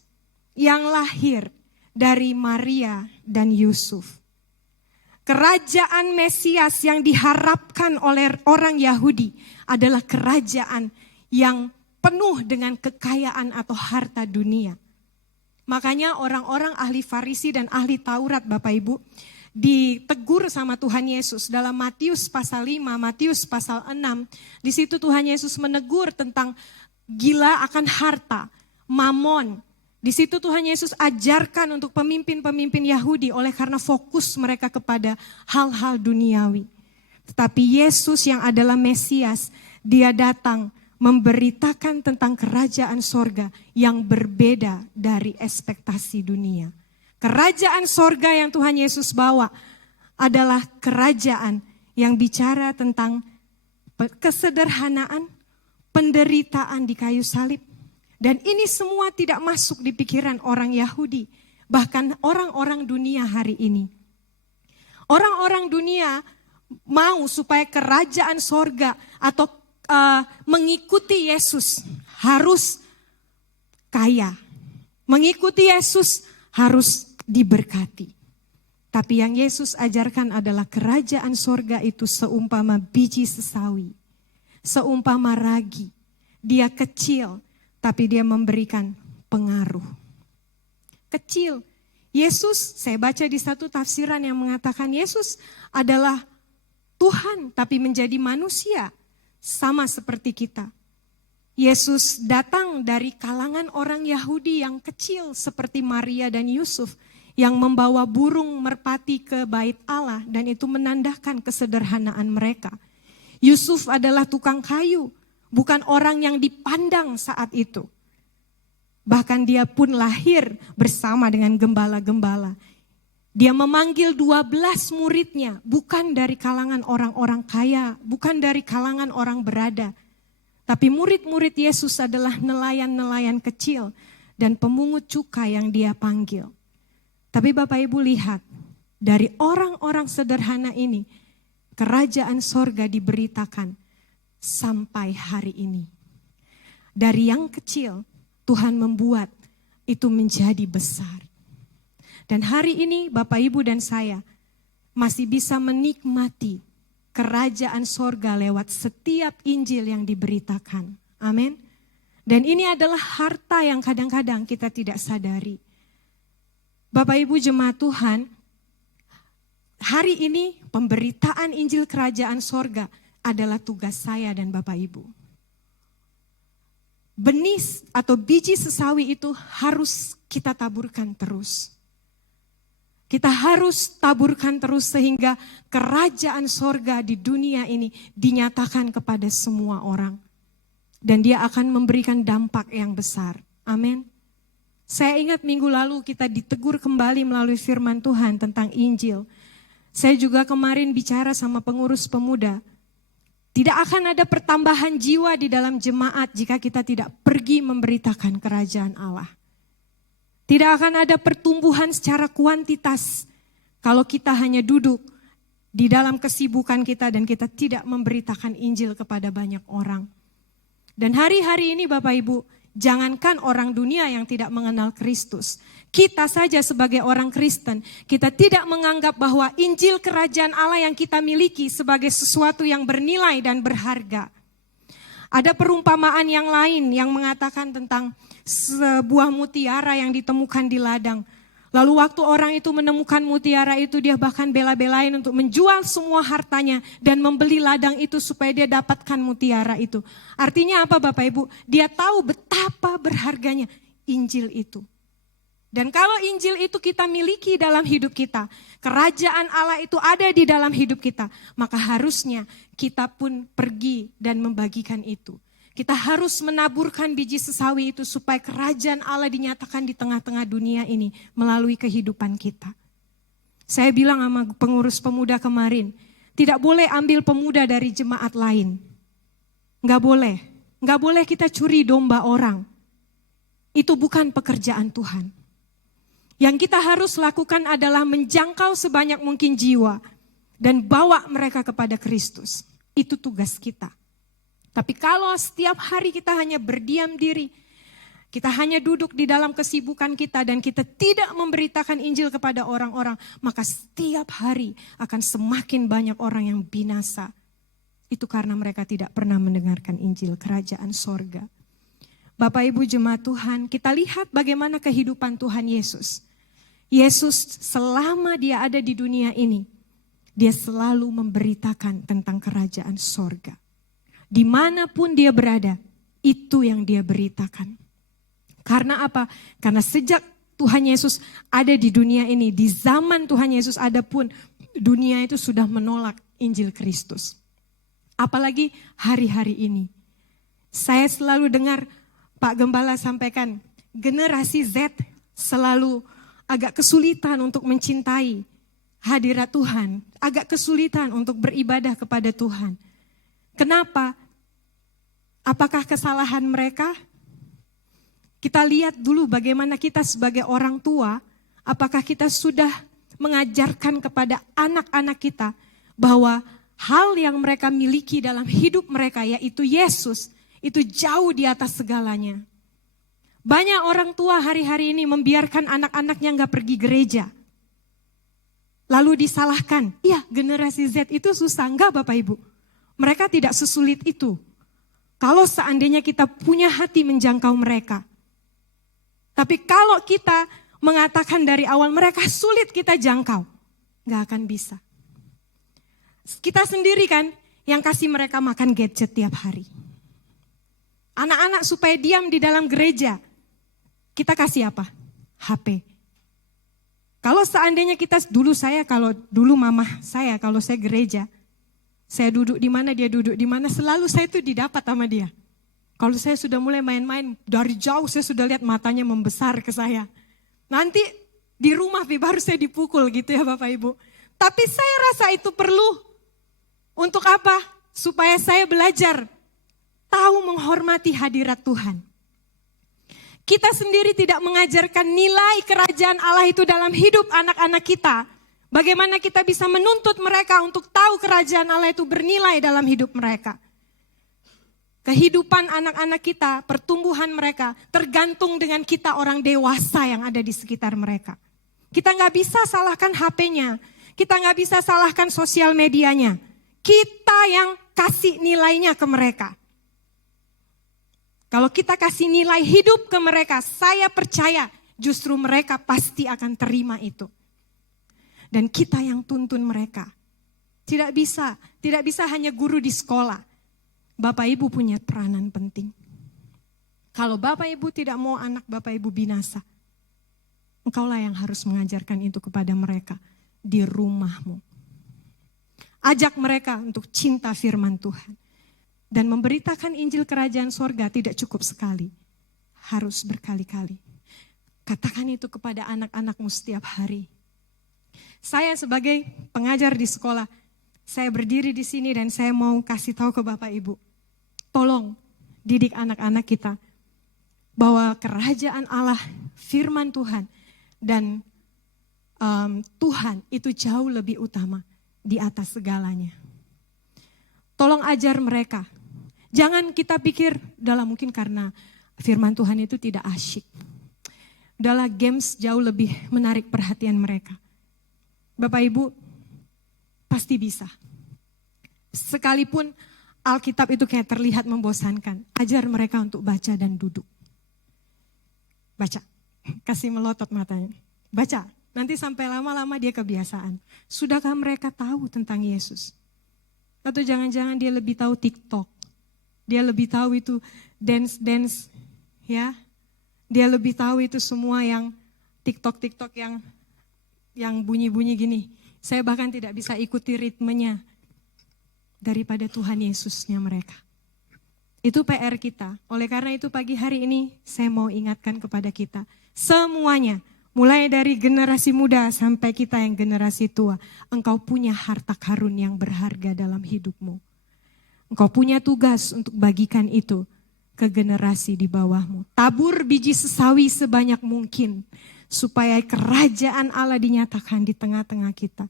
yang lahir dari Maria dan Yusuf. Kerajaan Mesias yang diharapkan oleh orang Yahudi adalah kerajaan yang penuh dengan kekayaan atau harta dunia. Makanya orang-orang ahli Farisi dan ahli Taurat, Bapak Ibu, ditegur sama Tuhan Yesus dalam Matius pasal 5, Matius pasal 6. Di situ Tuhan Yesus menegur tentang gila akan harta, mamon. Di situ Tuhan Yesus ajarkan untuk pemimpin-pemimpin Yahudi oleh karena fokus mereka kepada hal-hal duniawi. Tetapi Yesus yang adalah Mesias, dia datang memberitakan tentang kerajaan sorga yang berbeda dari ekspektasi dunia. Kerajaan sorga yang Tuhan Yesus bawa adalah kerajaan yang bicara tentang kesederhanaan, penderitaan di kayu salib. Dan ini semua tidak masuk di pikiran orang Yahudi, bahkan orang-orang dunia hari ini. Orang-orang dunia mau supaya kerajaan sorga atau mengikuti Yesus harus kaya. Mengikuti Yesus harus diberkati. Tapi yang Yesus ajarkan adalah kerajaan sorga itu seumpama biji sesawi, seumpama ragi. Dia kecil, tapi dia memberikan pengaruh. Kecil. Yesus, saya baca di satu tafsiran yang mengatakan Yesus adalah Tuhan, tapi menjadi manusia. Sama seperti kita. Yesus datang dari kalangan orang Yahudi yang kecil seperti Maria dan Yusuf yang membawa burung merpati ke bait Allah dan itu menandakan kesederhanaan mereka. Yusuf adalah tukang kayu, bukan orang yang dipandang saat itu. Bahkan dia pun lahir bersama dengan gembala-gembala. Dia memanggil 12 muridnya, bukan dari kalangan orang-orang kaya, bukan dari kalangan orang berada. Tapi murid-murid Yesus adalah nelayan-nelayan kecil dan pemungut cukai yang dia panggil. Tapi Bapak Ibu lihat, dari orang-orang sederhana ini, kerajaan sorga diberitakan sampai hari ini. Dari yang kecil, Tuhan membuat itu menjadi besar. Dan hari ini Bapak Ibu dan saya masih bisa menikmati kerajaan sorga lewat setiap Injil yang diberitakan. Amin. Dan ini adalah harta yang kadang-kadang kita tidak sadari. Bapak Ibu jemaat Tuhan, hari ini pemberitaan Injil kerajaan sorga adalah tugas saya dan Bapak Ibu. Benih atau biji sesawi itu harus kita taburkan terus. Kita harus taburkan terus sehingga kerajaan sorga di dunia ini dinyatakan kepada semua orang. Dan dia akan memberikan dampak yang besar. Amin. Saya ingat minggu lalu kita ditegur kembali melalui firman Tuhan tentang Injil. Saya juga kemarin bicara sama pengurus pemuda. Tidak akan ada pertambahan jiwa di dalam jemaat jika kita tidak pergi memberitakan kerajaan Allah. Tidak akan ada pertumbuhan secara kuantitas kalau kita hanya duduk di dalam kesibukan kita dan kita tidak memberitakan Injil kepada banyak orang. Dan hari-hari ini Bapak Ibu, jangankan orang dunia yang tidak mengenal Kristus. Kita saja sebagai orang Kristen, kita tidak menganggap bahwa Injil kerajaan Allah yang kita miliki sebagai sesuatu yang bernilai dan berharga. Ada perumpamaan yang lain yang mengatakan tentang sebuah mutiara yang ditemukan di ladang. Lalu waktu orang itu menemukan mutiara itu, dia bahkan bela-belain untuk menjual semua hartanya dan membeli ladang itu supaya dia dapatkan mutiara itu. Artinya apa Bapak Ibu? Dia tahu betapa berharganya Injil itu. Dan kalau Injil itu kita miliki dalam hidup kita, kerajaan Allah itu ada di dalam hidup kita, maka harusnya kita pun pergi dan membagikan itu. Kita harus menaburkan biji sesawi itu supaya kerajaan Allah dinyatakan di tengah-tengah dunia ini melalui kehidupan kita. Saya bilang sama pengurus pemuda kemarin, tidak boleh ambil pemuda dari jemaat lain. Enggak boleh kita curi domba orang. Itu bukan pekerjaan Tuhan. Yang kita harus lakukan adalah menjangkau sebanyak mungkin jiwa dan bawa mereka kepada Kristus. Itu tugas kita. Tapi kalau setiap hari kita hanya berdiam diri, kita hanya duduk di dalam kesibukan kita dan kita tidak memberitakan Injil kepada orang-orang, maka setiap hari akan semakin banyak orang yang binasa. Itu karena mereka tidak pernah mendengarkan Injil kerajaan sorga. Bapak Ibu jemaat Tuhan, kita lihat bagaimana kehidupan Tuhan Yesus. Yesus selama dia ada di dunia ini, dia selalu memberitakan tentang kerajaan sorga. Dimanapun dia berada, itu yang dia beritakan. Karena apa? Karena sejak Tuhan Yesus ada di dunia ini, di zaman Tuhan Yesus ada pun, dunia itu sudah menolak Injil Kristus. Apalagi hari-hari ini. Saya selalu dengar Pak Gembala sampaikan, generasi Z selalu agak kesulitan untuk mencintai hadirat Tuhan, agak kesulitan untuk beribadah kepada Tuhan. Kenapa? Apakah kesalahan mereka? Kita lihat dulu bagaimana kita sebagai orang tua, apakah kita sudah mengajarkan kepada anak-anak kita bahwa hal yang mereka miliki dalam hidup mereka yaitu Yesus, itu jauh di atas segalanya. Banyak orang tua hari-hari ini membiarkan anak-anaknya nggak pergi gereja. Lalu disalahkan, iya generasi Z itu susah. Enggak Bapak Ibu, mereka tidak sesulit itu. Kalau seandainya kita punya hati menjangkau mereka. Tapi kalau kita mengatakan dari awal mereka sulit kita jangkau, nggak akan bisa. Kita sendiri kan yang kasih mereka makan gadget tiap hari. Anak-anak supaya diam di dalam gereja, kita kasih apa? HP. Kalau seandainya kita, dulu mama saya, kalau saya gereja, saya duduk di mana, dia duduk di mana, selalu saya itu didapat sama dia. Kalau saya sudah mulai main-main, dari jauh saya sudah lihat matanya membesar ke saya. Nanti di rumah baru saya dipukul gitu ya Bapak Ibu. Tapi saya rasa itu perlu. Untuk apa? Supaya saya belajar tahu menghormati hadirat Tuhan. Kita sendiri tidak mengajarkan nilai kerajaan Allah itu dalam hidup anak-anak kita. Bagaimana kita bisa menuntut mereka untuk tahu kerajaan Allah itu bernilai dalam hidup mereka. Kehidupan anak-anak kita, pertumbuhan mereka tergantung dengan kita orang dewasa yang ada di sekitar mereka. Kita nggak bisa salahkan HP-nya, kita nggak bisa salahkan sosial medianya. Kita yang kasih nilainya ke mereka. Kalau kita kasih nilai hidup ke mereka, saya percaya justru mereka pasti akan terima itu. Dan kita yang tuntun mereka. Tidak bisa hanya guru di sekolah. Bapak Ibu punya peranan penting. Kalau Bapak Ibu tidak mau anak Bapak Ibu binasa, engkaulah yang harus mengajarkan itu kepada mereka di rumahmu. Ajak mereka untuk cinta firman Tuhan. Dan memberitakan Injil Kerajaan Sorga tidak cukup sekali. Harus berkali-kali. Katakan itu kepada anak-anakmu setiap hari. Saya sebagai pengajar di sekolah, saya berdiri di sini dan saya mau kasih tahu ke Bapak Ibu. Tolong didik anak-anak kita bahwa kerajaan Allah, firman Tuhan, dan Tuhan itu jauh lebih utama di atas segalanya. Tolong ajar mereka. Jangan kita pikir, udahlah mungkin karena firman Tuhan itu tidak asyik. Udahlah games jauh lebih menarik perhatian mereka. Bapak Ibu pasti bisa. Sekalipun Alkitab itu kayak terlihat membosankan, ajar mereka untuk baca dan duduk. Baca, kasih melotot matanya. Baca, nanti sampai lama-lama dia kebiasaan. Sudahkah mereka tahu tentang Yesus? Atau jangan-jangan dia lebih tahu TikTok. Dia lebih tahu itu dance-dance, ya. Dia lebih tahu itu semua yang TikTok yang bunyi-bunyi gini. Saya bahkan tidak bisa ikuti ritmenya daripada Tuhan Yesusnya mereka. Itu PR kita. Oleh karena itu pagi hari ini saya mau ingatkan kepada kita. Semuanya, mulai dari generasi muda sampai kita yang generasi tua. Engkau punya harta karun yang berharga dalam hidupmu. Engkau punya tugas untuk bagikan itu ke generasi di bawahmu. Tabur biji sesawi sebanyak mungkin. Supaya kerajaan Allah dinyatakan di tengah-tengah kita.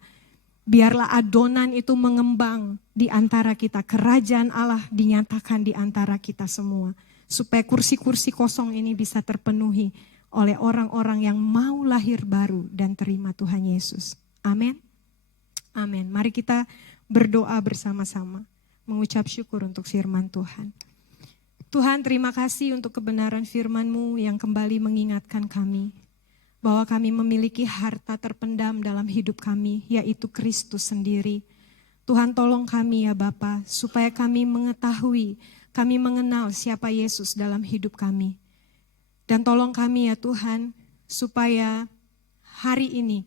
Biarlah adonan itu mengembang di antara kita. Kerajaan Allah dinyatakan di antara kita semua. Supaya kursi-kursi kosong ini bisa terpenuhi oleh orang-orang yang mau lahir baru dan terima Tuhan Yesus. Amin. Amin. Mari kita berdoa bersama-sama. Mengucap syukur untuk firman Tuhan. Tuhan, terima kasih untuk kebenaran firman-Mu yang kembali mengingatkan kami bahwa kami memiliki harta terpendam dalam hidup kami, yaitu Kristus sendiri. Tuhan, tolong kami ya Bapa, supaya kami mengetahui, kami mengenal siapa Yesus dalam hidup kami. Dan tolong kami ya Tuhan, supaya hari ini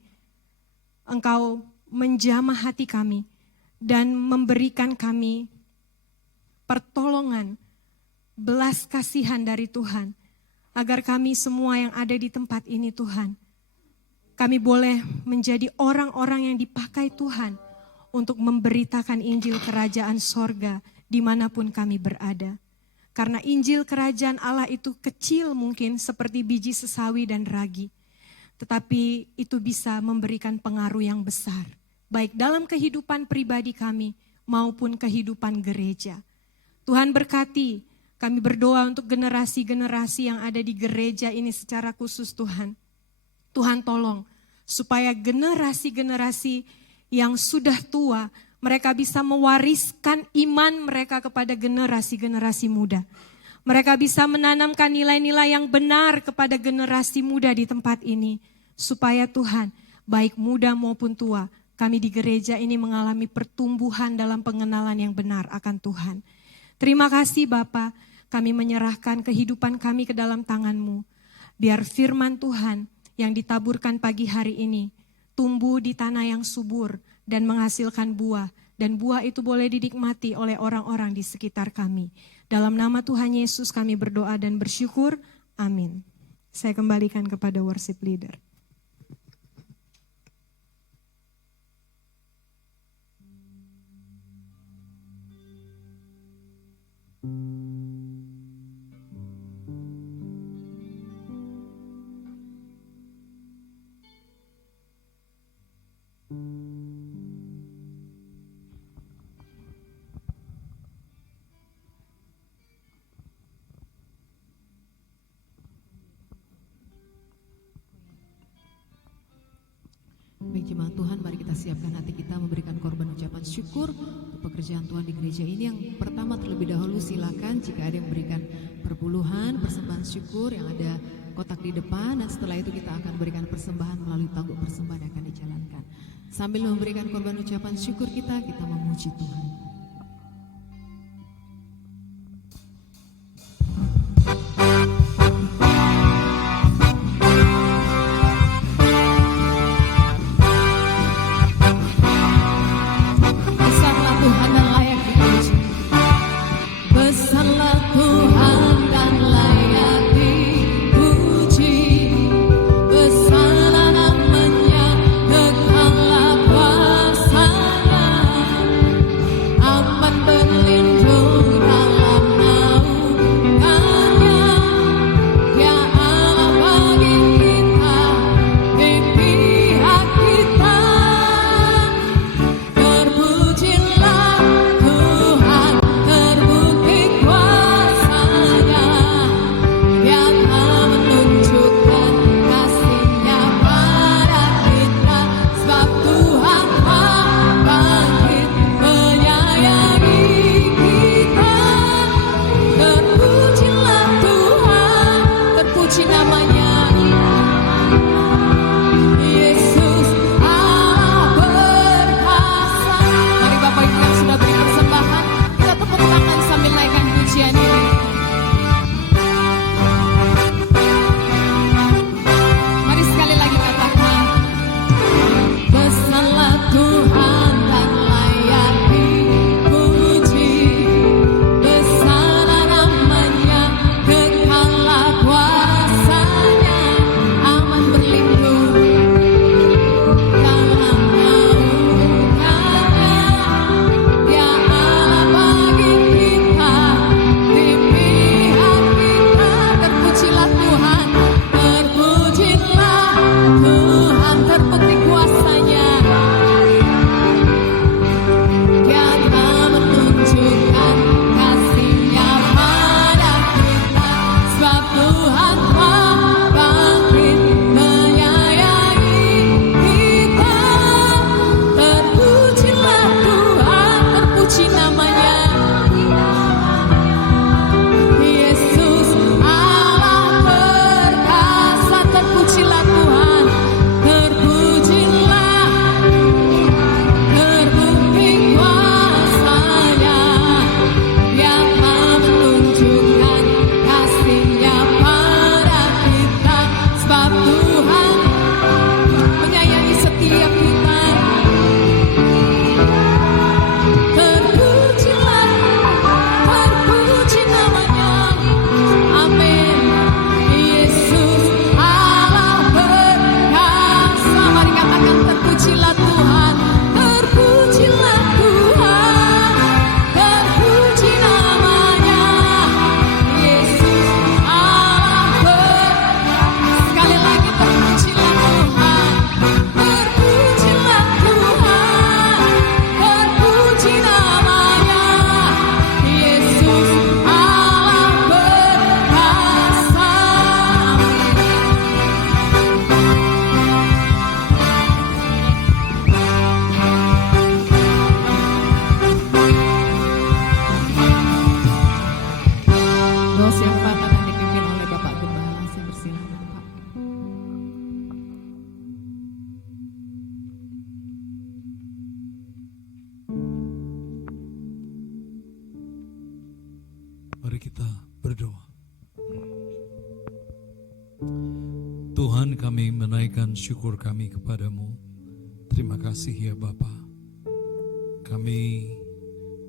Engkau menjamah hati kami dan memberikan kami pertolongan, belas kasihan dari Tuhan. Agar kami semua yang ada di tempat ini Tuhan, kami boleh menjadi orang-orang yang dipakai Tuhan untuk memberitakan Injil Kerajaan Sorga dimanapun kami berada. Karena Injil Kerajaan Allah itu kecil mungkin seperti biji sesawi dan ragi. Tetapi itu bisa memberikan pengaruh yang besar. Baik dalam kehidupan pribadi kami maupun kehidupan gereja. Tuhan berkati. Kami berdoa untuk generasi-generasi yang ada di gereja ini secara khusus Tuhan. Tuhan tolong supaya generasi-generasi yang sudah tua, mereka bisa mewariskan iman mereka kepada generasi-generasi muda. Mereka bisa menanamkan nilai-nilai yang benar kepada generasi muda di tempat ini. Supaya Tuhan, baik muda maupun tua, kami di gereja ini mengalami pertumbuhan dalam pengenalan yang benar akan Tuhan. Terima kasih Bapa. Kami menyerahkan kehidupan kami ke dalam tangan-Mu. Biar firman Tuhan yang ditaburkan pagi hari ini tumbuh di tanah yang subur dan menghasilkan buah. Dan buah itu boleh dinikmati oleh orang-orang di sekitar kami. Dalam nama Tuhan Yesus kami berdoa dan bersyukur. Amin. Saya kembalikan kepada worship leader. Baik jemaat Tuhan, mari kita siapkan hati kita memberikan korban ucapan syukur untuk pekerjaan Tuhan di gereja ini. Yang pertama terlebih dahulu silakan jika ada yang memberikan perpuluhan, persembahan syukur yang ada kotak di depan, dan setelah itu kita akan berikan persembahan melalui tangguk persembahan yang akan dijalankan. Sambil memberikan korban ucapan syukur kita memuji Tuhan. kita berdoa. Tuhan, kami menaikkan syukur kami kepadamu. Terima kasih ya Bapa.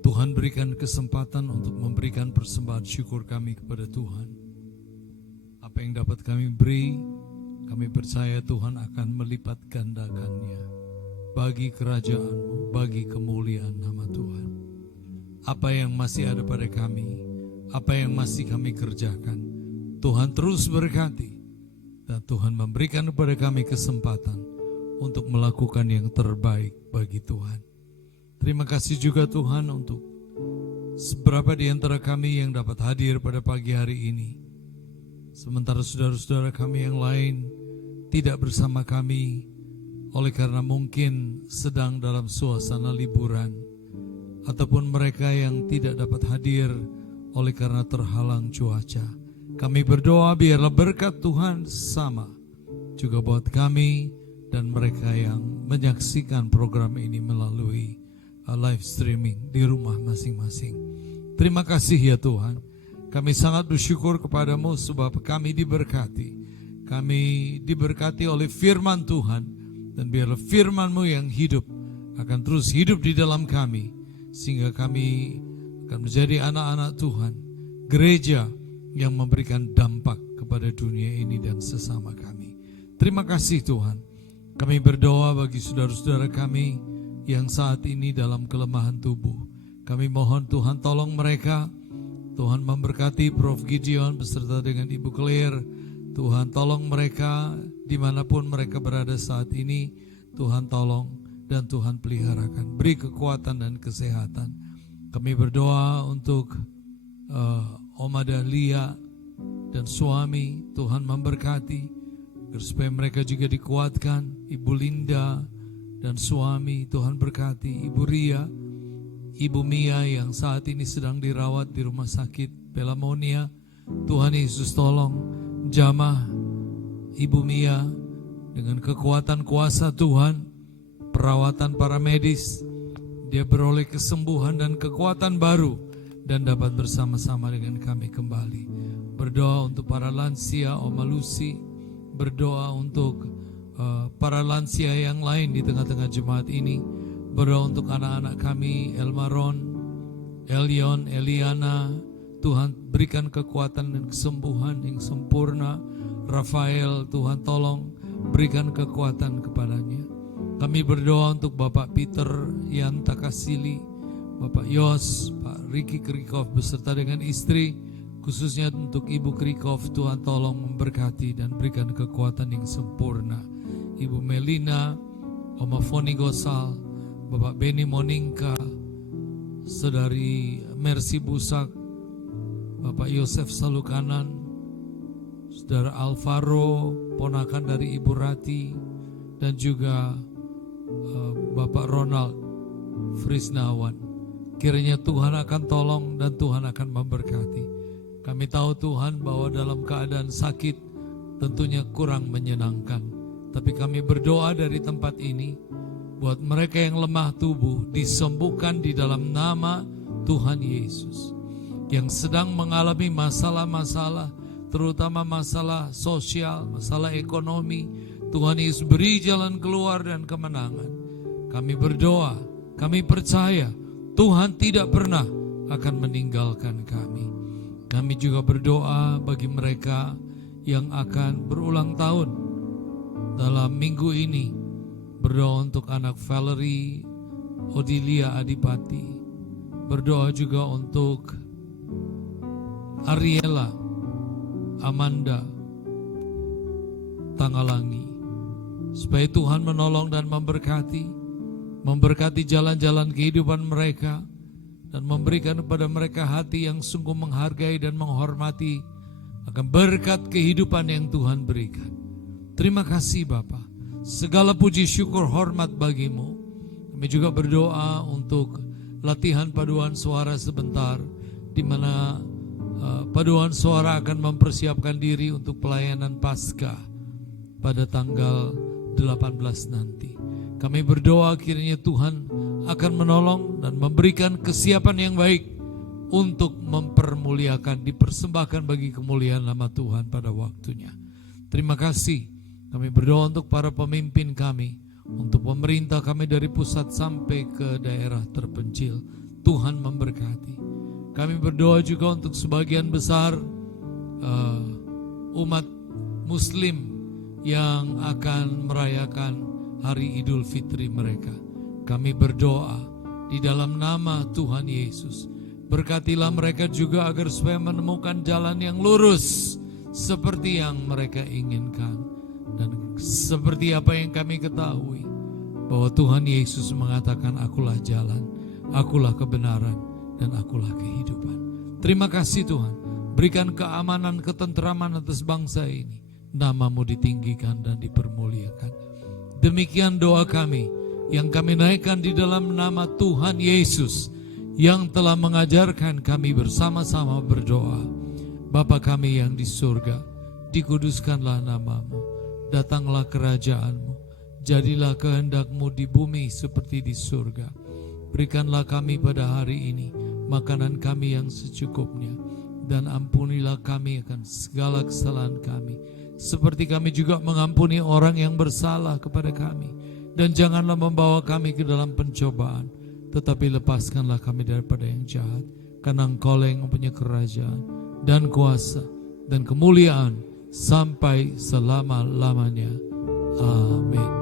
Tuhan berikan kesempatan untuk memberikan persembahan syukur kami kepada Tuhan. Apa yang dapat kami beri, kami percaya Tuhan akan melipat gandakannya bagi kerajaan-Mu, bagi kemuliaan nama Tuhan. Apa yang masih ada pada kami, apa yang masih kami kerjakan, Tuhan terus berkati. Dan Tuhan memberikan kepada kami kesempatan untuk melakukan yang terbaik bagi Tuhan. Terima kasih juga Tuhan untuk seberapa di antara kami yang dapat hadir pada pagi hari ini. Sementara saudara-saudara kami yang lain tidak bersama kami oleh karena mungkin sedang dalam suasana liburan, ataupun mereka yang tidak dapat hadir oleh karena terhalang cuaca. Kami berdoa biarlah berkat Tuhan sama juga buat kami dan mereka yang menyaksikan program ini melalui live streaming di rumah masing-masing. Terima kasih ya Tuhan. Kami sangat bersyukur kepadamu sebab kami diberkati. Kami diberkati oleh firman Tuhan. Dan biarlah firman-Mu yang hidup akan terus hidup di dalam kami. Sehingga kami akan menjadi anak-anak Tuhan. Gereja yang memberikan dampak kepada dunia ini dan sesama kami. Terima kasih Tuhan. Kami berdoa bagi saudara-saudara kami yang saat ini dalam kelemahan tubuh. Kami mohon Tuhan tolong mereka. Tuhan memberkati Prof. Gideon beserta dengan Ibu Claire. Tuhan tolong mereka dimanapun mereka berada saat ini. Tuhan tolong dan Tuhan peliharakan. Beri kekuatan dan kesehatan. Kami berdoa untuk Oma Dahlia dan suami. Tuhan memberkati supaya mereka juga dikuatkan. Ibu Linda dan suami, Tuhan berkati. Ibu Ria, Ibu Mia yang saat ini sedang dirawat di rumah sakit Pelamonia. Tuhan Yesus tolong jamah Ibu Mia dengan kekuatan kuasa Tuhan, perawatan para medis, dia beroleh kesembuhan dan kekuatan baru dan dapat bersama-sama dengan kami kembali. Berdoa untuk para lansia, Oma Lucy, berdoa untuk para lansia yang lain di tengah-tengah jemaat ini. Berdoa untuk anak-anak kami, Elmaron, Elion, Eliana. Tuhan berikan kekuatan dan kesembuhan yang sempurna. Rafael, Tuhan tolong berikan kekuatan kepadanya. Kami berdoa untuk Bapak Peter Yanta Kasili, Bapak Yos, Pak Ricky Krikov beserta dengan istri, khususnya untuk Ibu Krikov. Tuhan tolong memberkati dan berikan kekuatan yang sempurna. Ibu Melina, Oma Foni Gosal, Bapak Beni Moninka, Saudari Mercy Busak, Bapak Yosef Salukanan, Saudara Alvaro, ponakan dari Ibu Rati, dan juga Bapak Ronald Frisnawan. Kiranya Tuhan akan tolong dan Tuhan akan memberkati. Kami tahu Tuhan bahwa dalam keadaan sakit tentunya kurang menyenangkan. Tapi kami berdoa dari tempat ini buat mereka yang lemah tubuh disembuhkan di dalam nama Tuhan Yesus. Yang sedang mengalami masalah-masalah, terutama masalah sosial, masalah ekonomi, Tuhan Yesus beri jalan keluar dan kemenangan. Kami berdoa, kami percaya Tuhan tidak pernah akan meninggalkan kami. Kami juga berdoa bagi mereka yang akan berulang tahun dalam minggu ini. Berdoa untuk anak Valerie Odilia Adipati. Berdoa juga untuk Ariela Amanda Tanggalangi, supaya Tuhan menolong dan memberkati jalan-jalan kehidupan mereka, dan memberikan kepada mereka hati yang sungguh menghargai dan menghormati akan berkat kehidupan yang Tuhan berikan. Terima kasih Bapa. Segala puji syukur hormat bagimu. Kami juga berdoa untuk latihan paduan suara sebentar, di mana paduan suara akan mempersiapkan diri untuk pelayanan Paskah pada tanggal 18 nanti. Kami berdoa kiranya Tuhan akan menolong dan memberikan kesiapan yang baik untuk mempermuliakan, dipersembahkan bagi kemuliaan nama Tuhan pada waktunya. Terima kasih. Kami berdoa untuk para pemimpin kami, untuk pemerintah kami dari pusat sampai ke daerah terpencil. Tuhan memberkati. Kami berdoa juga untuk sebagian besar umat Muslim yang akan merayakan hari Idul Fitri mereka. Kami berdoa di dalam nama Tuhan Yesus. Berkatilah mereka juga agar supaya menemukan jalan yang lurus seperti yang mereka inginkan. Dan seperti apa yang kami ketahui, bahwa Tuhan Yesus mengatakan, akulah jalan, akulah kebenaran, dan akulah kehidupan. Terima kasih Tuhan. Berikan keamanan, ketenteraman atas bangsa ini. Nama-Mu ditinggikan dan dipermuliakan. Demikian doa kami yang kami naikkan di dalam nama Tuhan Yesus yang telah mengajarkan kami bersama-sama berdoa. Bapa kami yang di surga, dikuduskanlah nama-Mu. Datanglah kerajaan-Mu, jadilah kehendak-Mu di bumi seperti di surga. Berikanlah kami pada hari ini makanan kami yang secukupnya, dan ampunilah kami akan segala kesalahan kami, seperti kami juga mengampuni orang yang bersalah kepada kami. Dan janganlah membawa kami ke dalam pencobaan, tetapi lepaskanlah kami daripada yang jahat, karena Engkau-lah yang mempunyai kerajaan dan kuasa dan kemuliaan sampai selama-lamanya. Amin.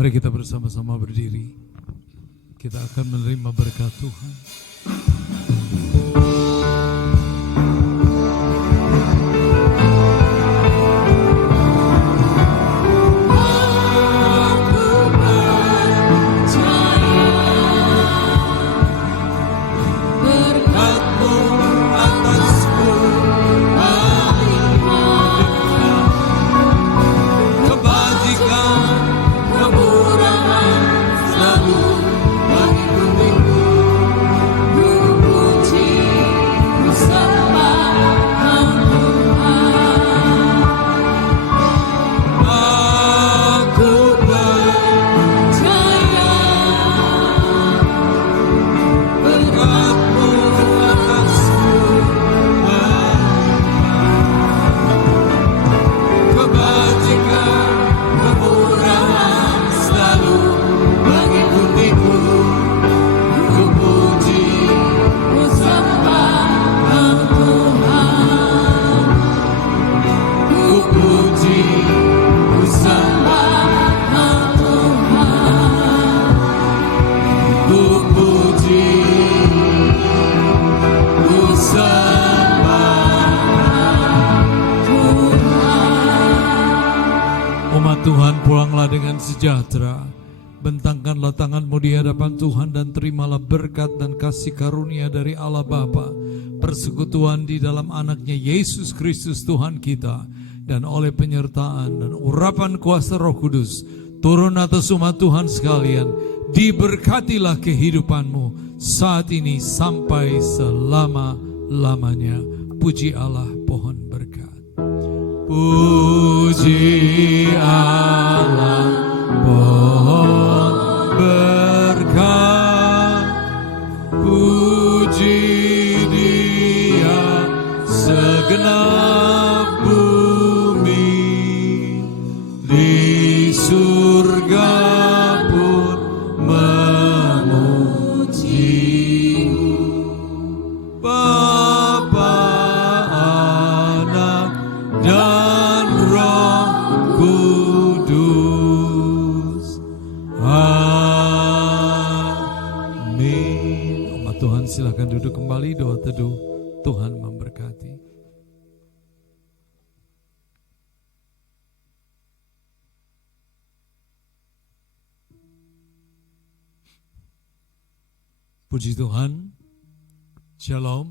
Mari kita bersama-sama berdiri. Kita akan menerima berkat Tuhan. Selalu bagi sejahtera. Bentangkanlah tanganmu di hadapan Tuhan dan terimalah berkat dan kasih karunia dari Allah Bapa, persekutuan di dalam anaknya Yesus Kristus Tuhan kita, dan oleh penyertaan dan urapan kuasa Roh Kudus turun atas umat Tuhan sekalian. Diberkatilah kehidupanmu saat ini sampai selama-lamanya. Puji Allah, pohon berkat. Puji Allah, pohon berkat. Puji Dia segenap bumi, di surga pun memuji-Mu. Bapa, Anak, dan Roh Kudus. Amin. Umat Tuhan silakan duduk kembali, doa teduh. Tuhan memberkati. Puji Tuhan. Shalom.